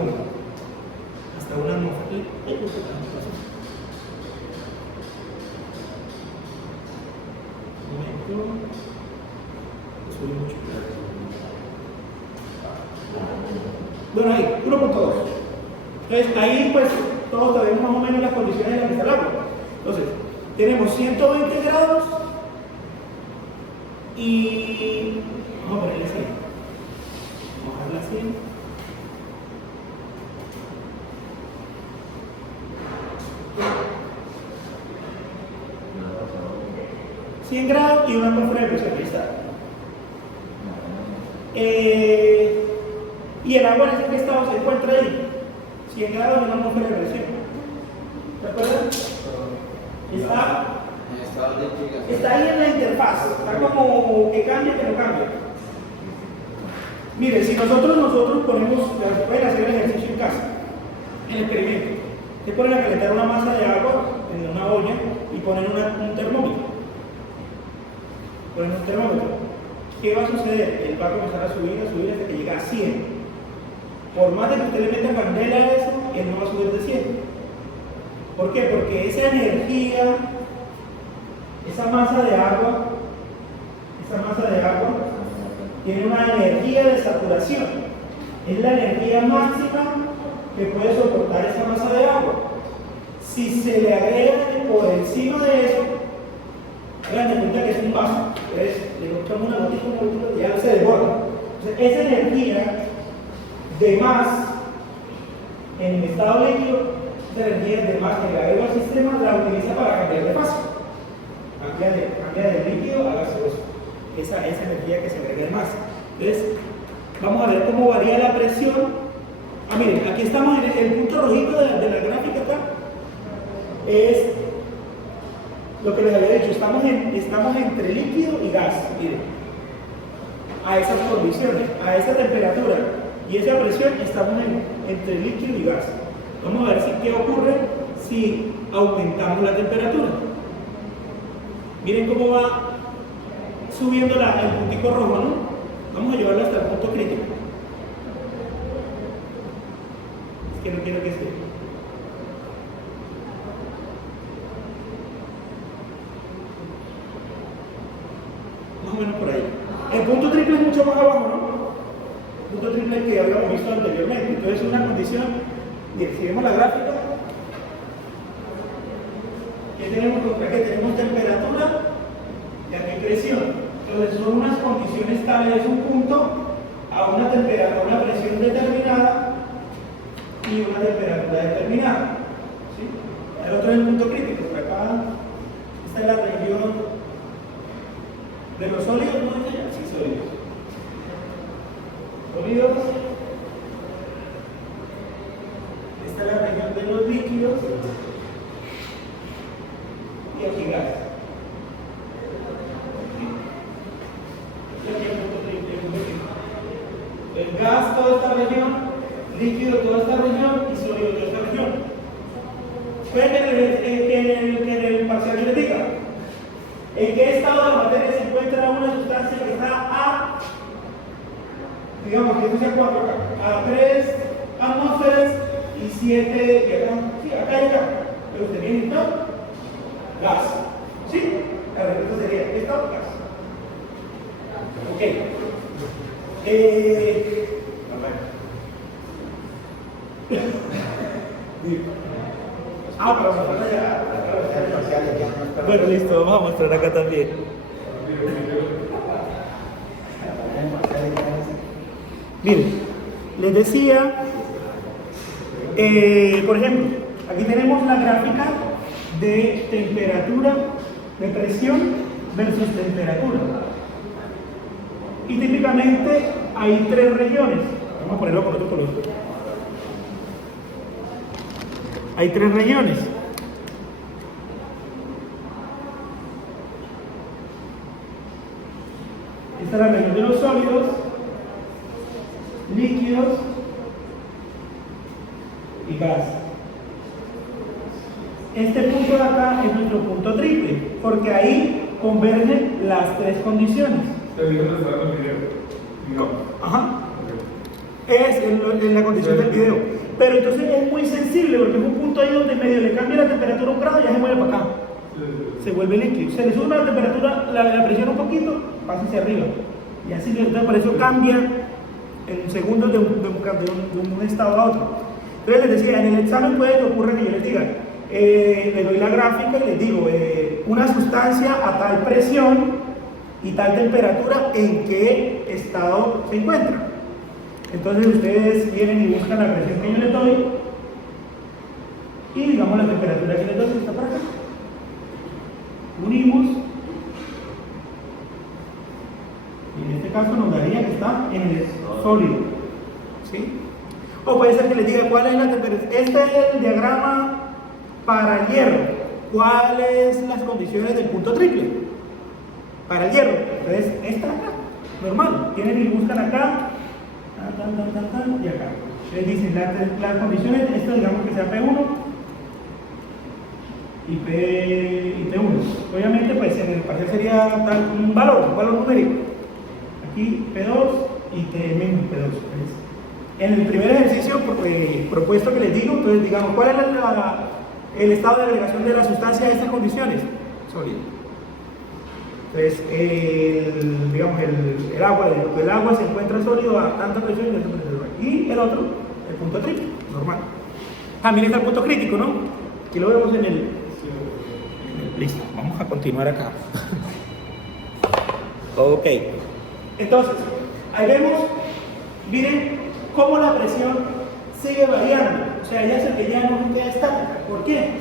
Hasta 1 atmósfera. Un momento. Sube mucho. Bueno, ahí, 1.2. Entonces, ahí pues todos sabemos más o menos las condiciones en las que está el agua. Entonces, tenemos 120 grados y vamos a ponerle así. Vamos a dejarla así. $100 grados y una atmósfera de presión. Ahí está. Y el agua en ese estado se encuentra ahí. 100 grados y una atmósfera de presión. ¿De acuerdo? Está ahí en la interfaz. Está como que cambia, que no cambia. Mire, si nosotros ponemos, pueden hacer el ejercicio en casa, el experimento. Se ponen a calentar una masa de agua en una olla y ponen un termómetro. Ponen un termómetro. ¿Qué va a suceder? Él va a comenzar a subir hasta que llegue a 100. Por más de que usted le meta candela a eso, él no va a subir de 100. ¿Por qué? Porque esa energía, esa masa de agua, tiene una energía de saturación. Es la energía máxima que puede soportar esa masa de agua. Si se le agrega por encima de eso, hagan de cuenta que es un vaso. Entonces, le echamos una gotita y ya se desborda. Entonces, esa energía de más en el estado líquido, esa energía de más que le agrega al sistema, la utiliza para cambiar de fase. Cambia de líquido a gaseoso. Esa energía que se agrega de más. Entonces, vamos a ver cómo varía la presión. Miren, aquí estamos en el punto rojito de la gráfica acá. Es lo que les había dicho, estamos entre líquido y gas. Miren, a esas condiciones, a esa temperatura y esa presión, estamos entre líquido y gas. Vamos a ver qué ocurre si aumentamos la temperatura. Miren cómo va subiendo el puntico rojo, ¿no? Vamos a llevarlo hasta el punto crítico. Es que no quiero que se... Más o menos por ahí. El punto triple es mucho más abajo, ¿no? El punto triple que habíamos visto anteriormente. Entonces, una condición, bien, si vemos la gráfica, ¿qué tenemos? Contra que tenemos temperatura y aquí presión. Entonces, son unas condiciones tales, un punto a una temperatura, una presión determinada y una temperatura determinada. ¿Sí? El otro es el punto crítico. Por acá, esta es la región de los sólidos, ¿no? Sí, sólidos. sólidos. Esta es la región de los líquidos. Y aquí gas. El gas, toda esta región, líquido, toda esta región y sólido, toda esta región. Puede que en el parcial yo les diga en qué estado de la materia se encuentra una sustancia que está a, digamos que esto sea 4 acá, a 3 atmósferas y 7 y acá, sí, acá y acá. Pero usted tiene esto, gas. ¿Sí? La respuesta sería esto, gas. Ok. Pero me falta ya. Bueno, listo, vamos a mostrar acá también. Miren, les decía, por ejemplo, aquí tenemos la gráfica de temperatura, de presión versus temperatura. Y típicamente hay 3 regiones. Vamos a ponerlo con otro color. Hay 3 regiones. Esta es la región de los sólidos, líquidos y gas. Este punto de acá es nuestro punto triple, porque ahí convergen las 3 condiciones. Ajá. Es en la condición del video. Pero entonces es muy sensible porque es un punto ahí donde medio le cambia la temperatura 1 grado y ya se mueve para acá. Se vuelve líquido. Se le sube la temperatura, la presión un poquito, pasa hacia arriba. Y así, entonces por eso cambia en segundos de un estado a otro. Entonces les decía, en el examen puede que ocurra que yo les diga, le doy la gráfica y les digo, una sustancia a tal presión y tal temperatura, ¿en qué estado se encuentra? Entonces ustedes vienen y buscan la presión que yo les doy y digamos la temperatura que les doy, que está por acá. Unimos y en este caso nos daría que está en el sólido, ¿sí? O puede ser que les diga cuál es la temperatura. Este es el diagrama para el hierro. ¿Cuáles las condiciones del punto triple? Para el hierro. Entonces, esta acá, normal. Tienen y buscan acá, y acá. Les dicen las condiciones, esto digamos que sea P1 y P1. Obviamente, pues en el parcial sería un valor numérico. Aquí P2 y T menos P2. ¿Ves? En el primer ejercicio propuesto que les digo, entonces digamos, ¿cuál es el estado de agregación de la sustancia a estas condiciones? Sólido. Entonces, digamos, el agua se encuentra sólido a tanta presión y tanta presión. Y el otro, el punto triple, normal. También está el punto crítico, ¿no? Aquí lo vemos en el... Listo, vamos a continuar acá. Ok. Entonces, ahí vemos, miren cómo la presión sigue variando. O sea, ya se que ya no queda estática. ¿Por qué?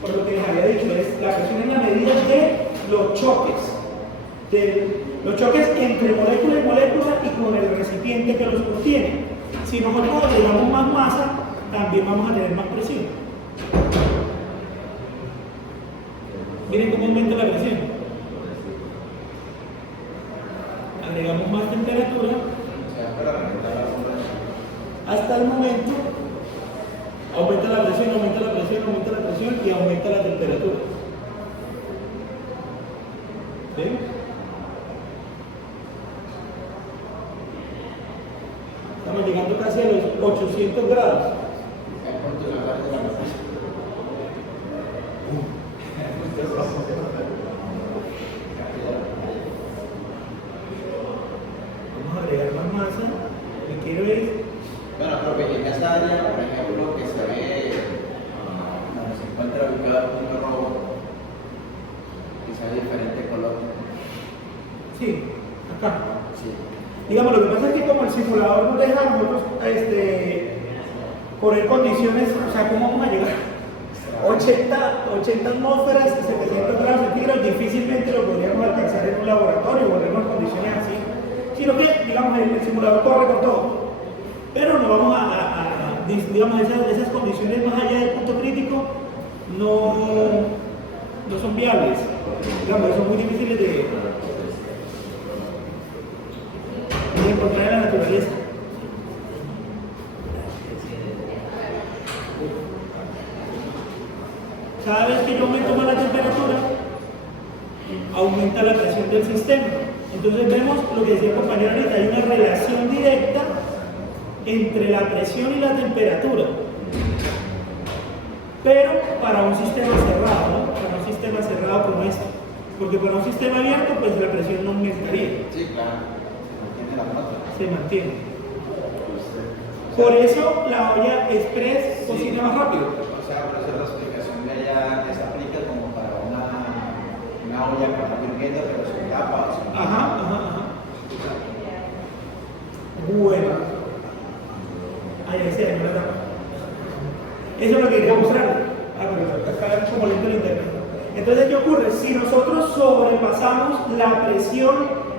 Por lo que les había dicho, es la presión en la medida de los choques. Los choques entre molécula y molécula y con el recipiente que los contiene. Si nosotros agregamos más masa, también vamos a tener más presión. Miren cómo aumenta la presión. Agregamos más temperatura hasta el momento aumenta la presión, aumenta la presión, aumenta la presión y aumenta la temperatura. ¿Sí? Estamos llegando casi a los 800 grados. Vamos a agregar más masa. Lo que quiero es... Bueno, profe, en esta área, por ejemplo, que se ve donde se encuentra ubicado el punto rojo, quizá de diferente color. Sí, acá. Sí. Digamos, lo que pasa es que como el simulador nos deja a nosotros poner condiciones, o sea, ¿cómo vamos a llegar? 80 atmósferas y 700 grados centígrados, difícilmente lo podríamos alcanzar en un laboratorio o en unas condiciones así, sino que, digamos, el simulador corre con todo. pero no vamos digamos, esas condiciones más allá del punto crítico no son viables, digamos, son muy difíciles de encontrar en la naturaleza. Cada vez que yo aumento más la temperatura, aumenta la presión del sistema. Entonces vemos lo que decía el compañero ahorita, hay una relación directa entre la presión y la temperatura. Pero para un sistema cerrado, ¿no? Para un sistema cerrado como este. Porque para un sistema abierto, pues la presión no aumentaría. Sí, claro. Se mantiene la nota. Se mantiene. Por eso la olla express cocina más rápido. O sea, por eso la explicación de ella se aplica como para una olla que está hirviendo, pero sin tapa. Ajá. Bueno. Ahí se dañó la tapa. Eso es lo que quería mostrar. Pero acá es como lento el internet. Entonces, ¿qué ocurre? Si nosotros sobrepasamos la presión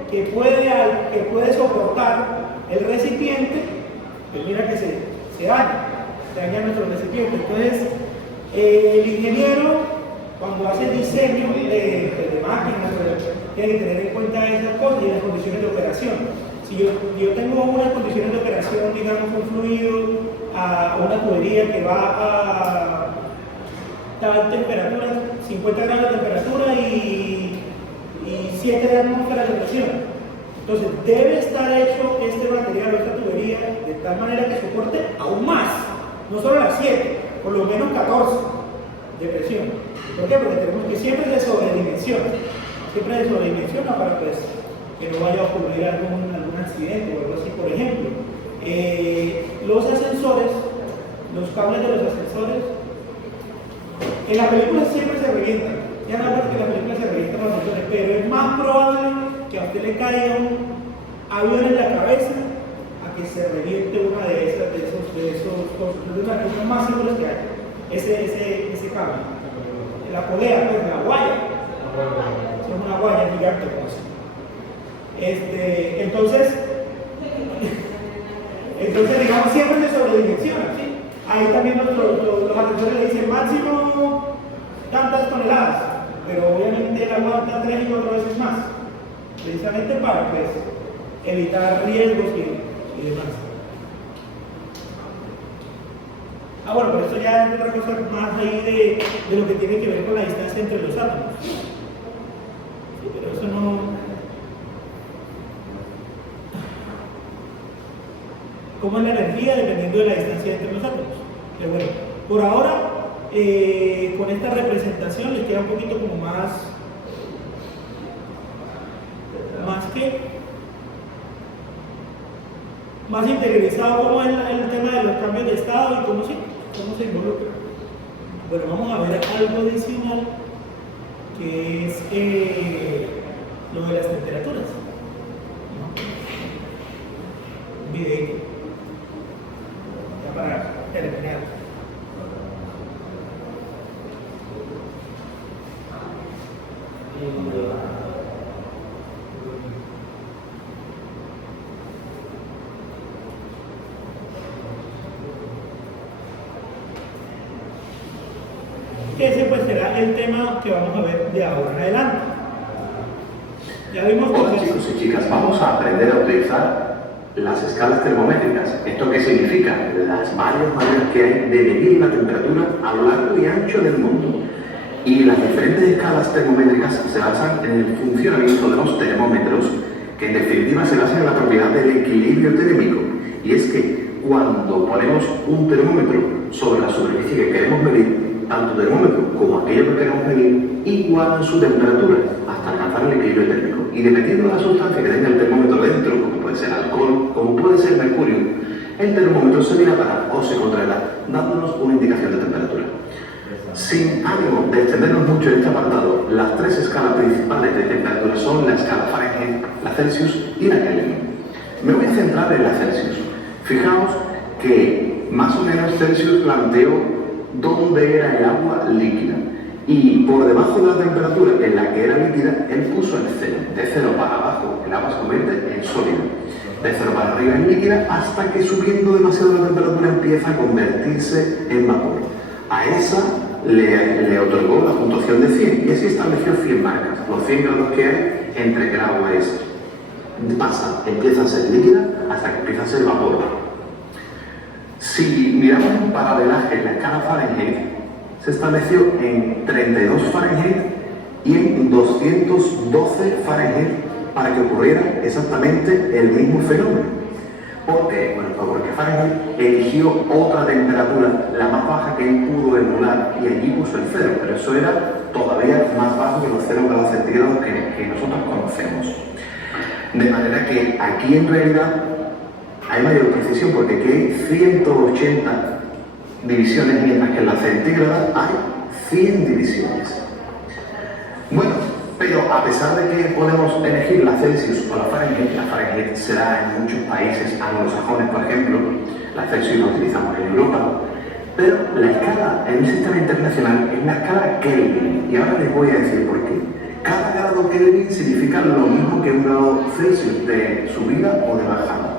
que puede soportar el recipiente, pues mira que se daña nuestro recipiente. Entonces, el ingeniero, cuando hace diseño de máquinas, tiene que tener en cuenta esas cosas y las condiciones de operación. Si yo tengo unas condiciones de operación, digamos, un fluido a una tubería que va a tal temperatura, 50 grados de temperatura y 7 atmósferas de presión. Entonces, debe estar hecho este material o esta tubería de tal manera que soporte aún más, no solo las 7, por lo menos 14 de presión. ¿Por qué? Porque tenemos que siempre de sobredimensión, para pues, que no vaya a ocurrir algún accidente o algo así. Por ejemplo, los ascensores, los cables de los ascensores, en la película siempre se revientan. Ya no hablo que en la película se revientan los ascensores, pero es más probable que a usted le caiga un avión en la cabeza a que se reviente una de esos cosas. Entonces, las cosas más seguras que hay, ese cable. La polea, pues la guaya. Es una guaya gigante, pues. Entonces, digamos, siempre se sobredimensiona, ¿sí? Ahí también los asesores le dicen máximo tantas toneladas, pero obviamente él aguanta 3 y 4 veces más, precisamente para pues, evitar riesgos y demás. Bueno, pero esto ya es otra cosa más ahí de lo que tiene que ver con la distancia entre los átomos. Sí, pero eso no... ¿Cómo es la energía? Dependiendo de la distancia entre los átomos. Pero bueno, por ahora, con esta representación les queda un poquito como más interiorizado cómo es el tema de los cambios de estado y cómo se involucra. Bueno, vamos a ver algo adicional que es lo de las temperaturas. Un videito ya para terminar. Que ese pues será el tema que vamos a ver de ahora en adelante. Ya vimos Hola chicos y chicas, vamos a aprender a utilizar las escalas termométricas. ¿Esto qué significa? Las varias maneras que hay de medir la temperatura a lo largo y ancho del mundo. Y las diferentes escalas termométricas se basan en el funcionamiento de los termómetros, que en definitiva se basan en la propiedad del equilibrio térmico. Y es que cuando ponemos un termómetro sobre la superficie que queremos medir, tanto el termómetro como aquello que queremos medir igualan su temperatura hasta alcanzar el equilibrio térmico. Y dependiendo de la sustancia que tenga el termómetro dentro, como puede ser alcohol, como puede ser mercurio, el termómetro se dilatará o se contraerá, dándonos una indicación de temperatura. Sin ánimo de extendernos mucho en este apartado, las tres escalas principales de temperatura son la escala Fahrenheit, la Celsius y la Kelvin. Me voy a centrar en la Celsius. Fijaos que más o menos Celsius planteó dónde era el agua líquida y por debajo de la temperatura en la que era líquida, él puso el cero, de cero para abajo el agua se convierte en sólido. De 0 para arriba es líquida hasta que subiendo demasiado la temperatura empieza a convertirse en vapor. A esa le otorgó la puntuación de 100 y así estableció 100 marcas. Los 100 grados que hay entre que el agua empieza a ser líquida hasta que empieza a ser vapor. Si miramos un paralelaje en la escala Fahrenheit, se estableció en 32 Fahrenheit y en 212 Fahrenheit para que ocurriera exactamente el mismo fenómeno. ¿Por qué? Bueno, pues porque Fahrenheit eligió otra temperatura, la más baja que él pudo emular, y allí puso el 0, pero eso era todavía más bajo que los 0 grados centígrados que nosotros conocemos. De manera que aquí en realidad hay mayor precisión, porque aquí hay 180 divisiones, mientras que en la centígrada hay 100 divisiones. Bueno, pero a pesar de que podemos elegir la Celsius o la Fahrenheit será en muchos países anglosajones, por ejemplo, la Celsius la utilizamos en Europa, pero la escala en el sistema internacional es la escala Kelvin, y ahora les voy a decir por qué. Cada grado Kelvin significa lo mismo que un grado Celsius de subida o de bajada,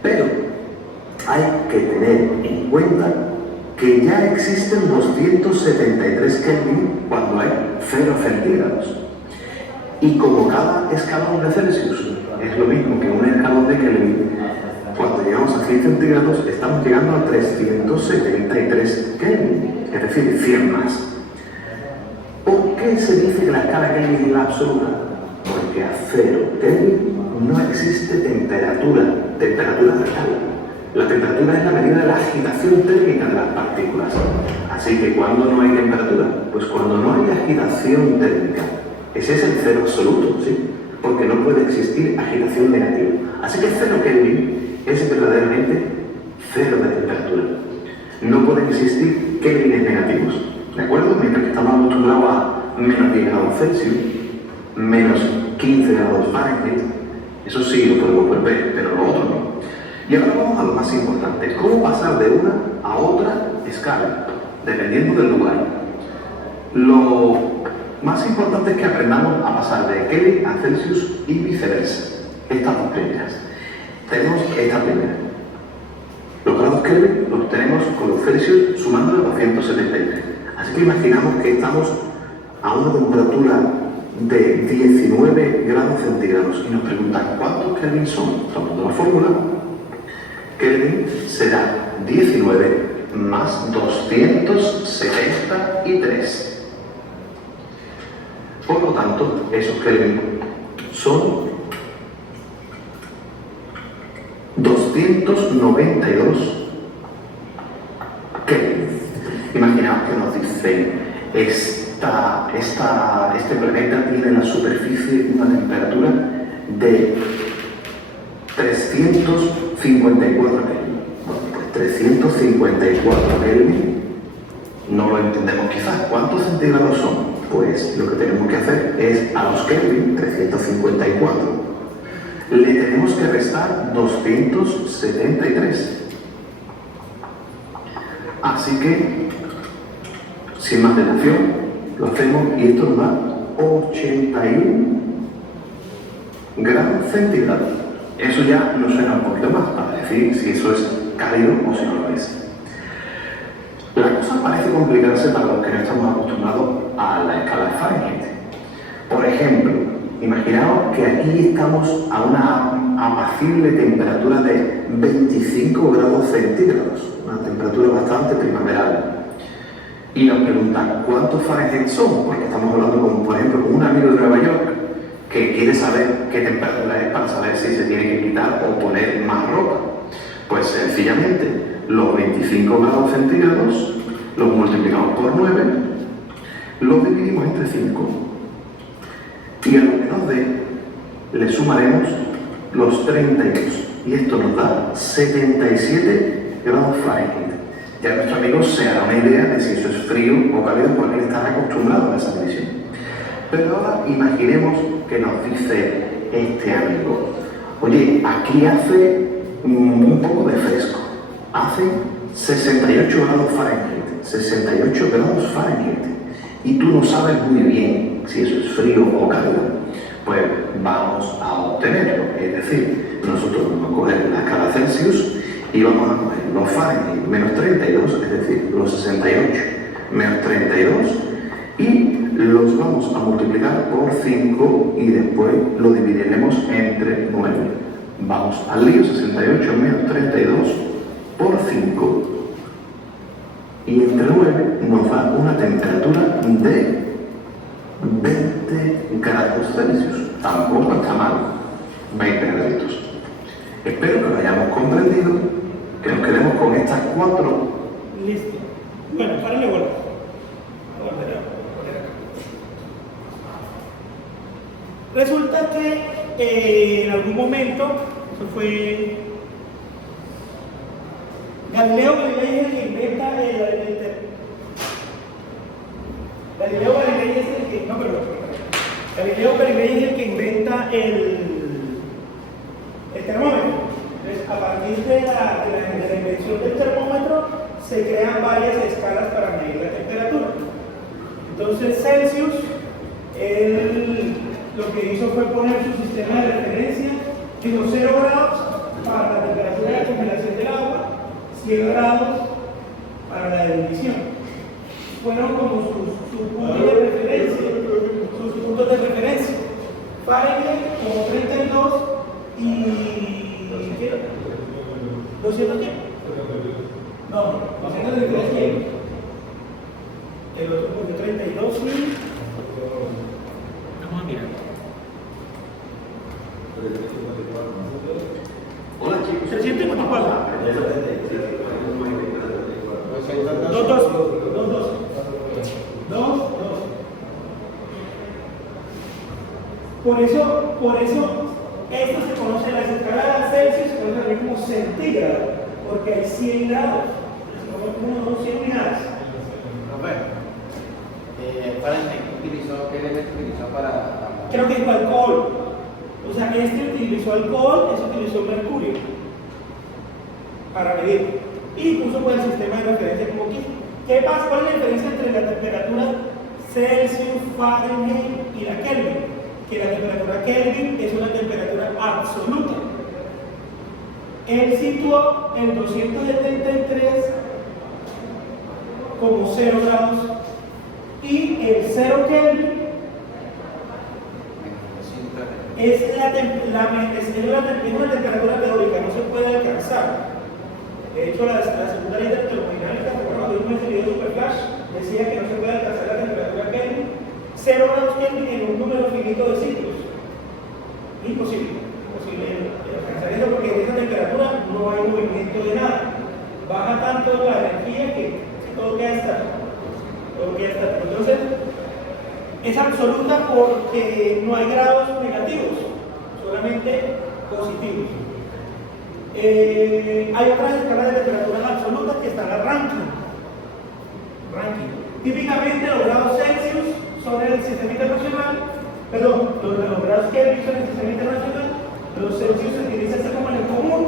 pero hay que tener en cuenta que ya existen 273 Kelvin cuando hay 0 centígrados. Y como cada escalón de Celsius es lo mismo que un escalón de Kelvin, cuando llegamos a 100 centígrados estamos llegando a 373 Kelvin, es decir, 100 más. ¿Por qué se dice que la escala Kelvin es la absoluta? Porque a 0 Kelvin no existe temperatura real. La temperatura es la medida de la agitación térmica de las partículas. Así que ¿cuándo no hay temperatura? Pues cuando no hay agitación térmica. Ese es el 0 absoluto, ¿sí? Porque no puede existir agitación negativa. Así que 0 Kelvin es verdaderamente 0 de temperatura. No pueden existir Kelvines negativos, ¿de acuerdo? Mientras que estamos acostumbrados a menos 10 grados Celsius, menos 15 grados Fahrenheit, eso sí lo podemos ver, pero lo otro no. Y ahora vamos a lo más importante, cómo pasar de una a otra escala, dependiendo del lugar. Lo más importante es que aprendamos a pasar de Kelvin a Celsius y viceversa. Estas dos primeras. Tenemos esta primera. Los grados Kelvin los tenemos con los Celsius sumando los 273. Así que imaginamos que estamos a una temperatura de 19 grados centígrados y nos preguntan ¿cuántos Kelvin son? Tomando la fórmula, Kelvin será 19 más 273. Por lo tanto, esos Kelvin son 292 Kelvin. Imaginaos que nos dicen, este planeta tiene en la superficie una temperatura de 354 Kelvin. Bueno, pues 354 Kelvin no lo entendemos quizás. ¿Cuántos centígrados son? Pues lo que tenemos que hacer es a los Kelvin, 354, le tenemos que restar 273. Así que, sin más dilación, lo hacemos y esto nos da 81 grados centígrados. Eso ya nos suena un poquito más para decir si eso es cálido o si no lo es. La cosa parece complicarse para los que no estamos acostumbrados a la escala Fahrenheit. Por ejemplo, imaginaos que aquí estamos a una apacible temperatura de 25 grados centígrados, una temperatura bastante primaveral. Y nos preguntan ¿cuántos Fahrenheit son? Porque estamos hablando con, por ejemplo, con un amigo de Nueva York que quiere saber qué temperatura es para saber si se tiene que quitar o poner más ropa. Pues sencillamente, los 25 grados centígrados los multiplicamos por 9, los dividimos entre 5 y a lo que nos dé le sumaremos los 32 y esto nos da 77 grados Fahrenheit. Ya nuestro amigo se hará una idea de si eso es frío o cálido porque él está acostumbrado a esa división. Pero ahora imaginemos que nos dice este amigo, oye, aquí hace un poco de fresco, hace 68 grados Fahrenheit, 68 grados Fahrenheit, y tú no sabes muy bien si eso es frío o cálido, pues vamos a obtenerlo. Es decir, nosotros vamos a coger la escala Celsius y vamos a coger los Fahrenheit menos 32, es decir, los 68 menos 32, y los vamos a multiplicar por 5 y después lo dividiremos entre 9. Vamos al lío, 68 menos 32 por 5. Y entre 9 nos da una temperatura de 20 grados Celsius. Tampoco está mal, 20 graditos. Espero que lo hayamos comprendido, que nos quedemos con estas 4. Listo. Bueno, párale vuelvo. Resulta que en algún momento, eso fue Galileo Galilei es el que inventa Galileo Galilei es el que, no, perdón, Galileo Galilei es el que inventa el termómetro. Entonces, a partir de la invención del termómetro, se crean varias escalas para medir la temperatura. Entonces, Celsius, él lo que hizo fue poner su sistema de referencia en los 0 grados para la temperatura de la congelación del agua, 100 grados para la ebullición. Fueron como sus puntos de referencia, sus puntos de referencia. Fahrenheit como 32 y ¿qué? ¿200 qué? No, 233 quién. El otro punto 32 y vamos a mirar. Hola chicos. 354. 2, 2. Por eso, esto se conoce, las escalas Celsius se conoce también como centígrado, porque hay 100 grados, como 100 unidades. Fahrenheit utilizó, ¿qué elemento utilizó para...? Creo que es alcohol. O sea, este utilizó alcohol, este utilizó mercurio para medir. Y puso pues el sistema de referencia como aquí. ¿Qué pasa? ¿Cuál es la diferencia entre la temperatura Celsius, Fahrenheit y la Kelvin? Que la temperatura Kelvin es una temperatura absoluta. Él situó el 273 como 0 grados y el 0 Kelvin es una temperatura teórica, no se puede alcanzar. De hecho, la segunda ley de termodinámica, de un meteorito superflash, decía que no se puede alcanzar la temperatura Kelvin, 0 grados Kelvin en un número finito de ciclos. Imposible alcanzar eso porque en esa temperatura no hay movimiento de nada. Baja tanto la energía que todo queda estático. Entonces, es absoluta porque no hay grados negativos, solamente positivos. Hay otras escalas de temperaturas absolutas que están la Rankine. Típicamente los grados Celsius son el sistema internacional, perdón, los grados Kelvin son el sistema internacional, los Celsius se utilizan así como en el común,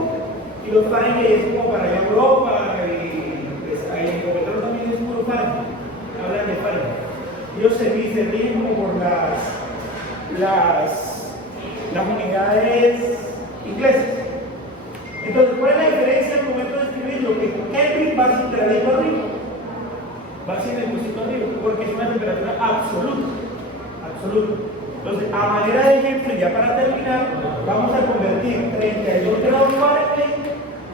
y los Fahrenheit es como para allá Europa, y pues, ahí en Copenhague también es puro Fahrenheit, hablan de Fahrenheit. Ellos se rigen como por las unidades inglesas. Entonces, ¿cuál es la diferencia al momento de escribirlo? Que con Kelvin va siempre ladito arriba, va siempre el cosito arriba, porque es una temperatura absoluta. Entonces, a manera de ejemplo, ya para terminar, vamos a convertir 32 grados Fahrenheit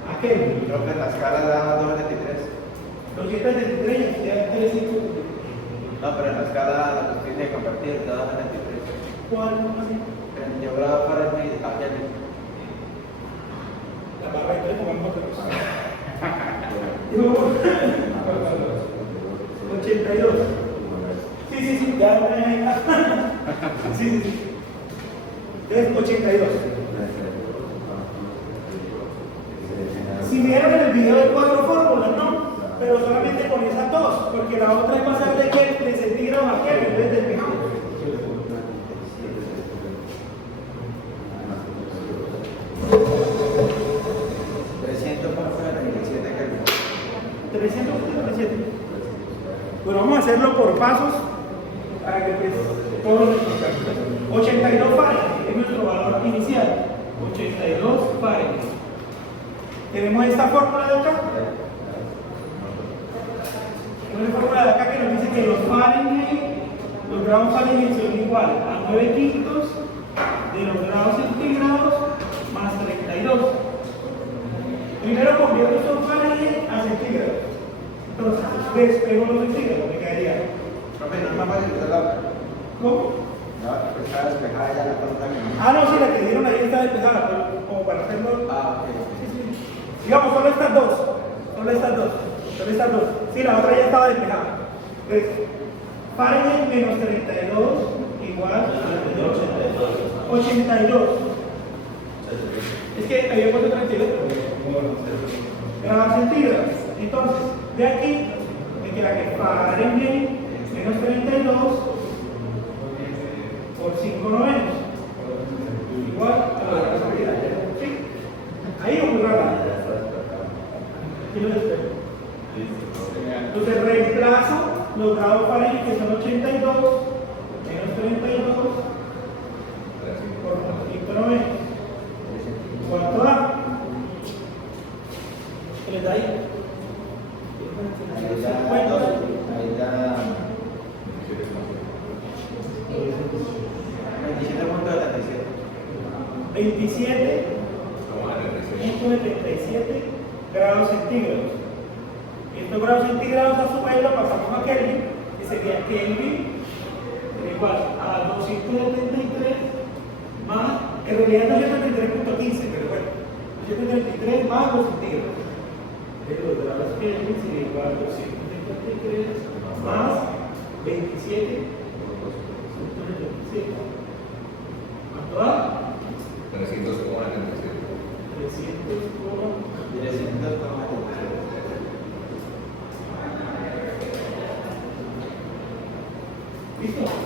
a Kelvin. Creo que la escala da 273. 273 ya tiene 5. No, pero en la escala la que tiene que convertir da 273. ¿Cuál? 32 grados Fahrenheit a Kelvin. La barra, entonces pongamos otra cosa. 82. Sí, ya sí. Entonces, 82. Si vieron el video de 4 fórmulas, no, pero solamente con esas 2, porque la otra es pasar de centígrados a Kelvin, entonces despejamos. Bueno, vamos a hacerlo por pasos para que pues todos los campos. 82 Fahrenheit es nuestro valor inicial. 82 Fahrenheit. Tenemos esta fórmula de acá. Tenemos la fórmula de acá que nos dice que los grados Fahrenheit son igual a 9 quintos de los grados centígrados más 32. Primero convierto estos Fahrenheit a centígrados. Entonces, despego los centígrados, me quedaría. Profe, no es más fácil usar la. ¿Cómo? No, pues está despejada ya la pregunta que no. Ah, no, sí, la que dieron ahí está despejada, pero como para hacerlo. Ah, ok. Sí, sí. Digamos, solo estas dos. Solo estas dos. Solo estas dos. Sí, la otra ya estaba despejada. Entonces, Fahrenheit menos 32 igual a 82. Es que había puesto 32. Grados centígrados. Entonces, de aquí me queda que Fahrenheit menos 32 por 5 novenos. Igual a la cantidad. ¿Sí? Ahí ocurra. Aquí lo despego. Entonces reemplazo los grados Fahrenheit que son 82 menos 32 por 5 novenos. ¿Cuánto da? ¿Qué les da ahí? Ahí da 27.77. 27.77 grados centígrados. Estos grados centígrados a su vez lo pasamos a Kelvin, que sería Kelvin igual a 273 más, en realidad 273.15, pero bueno, 273 más los centígrados. Los grados Kelvin sería igual a 273 más 27. ¿Cuánto da? 300,77. 300. ¿Listo?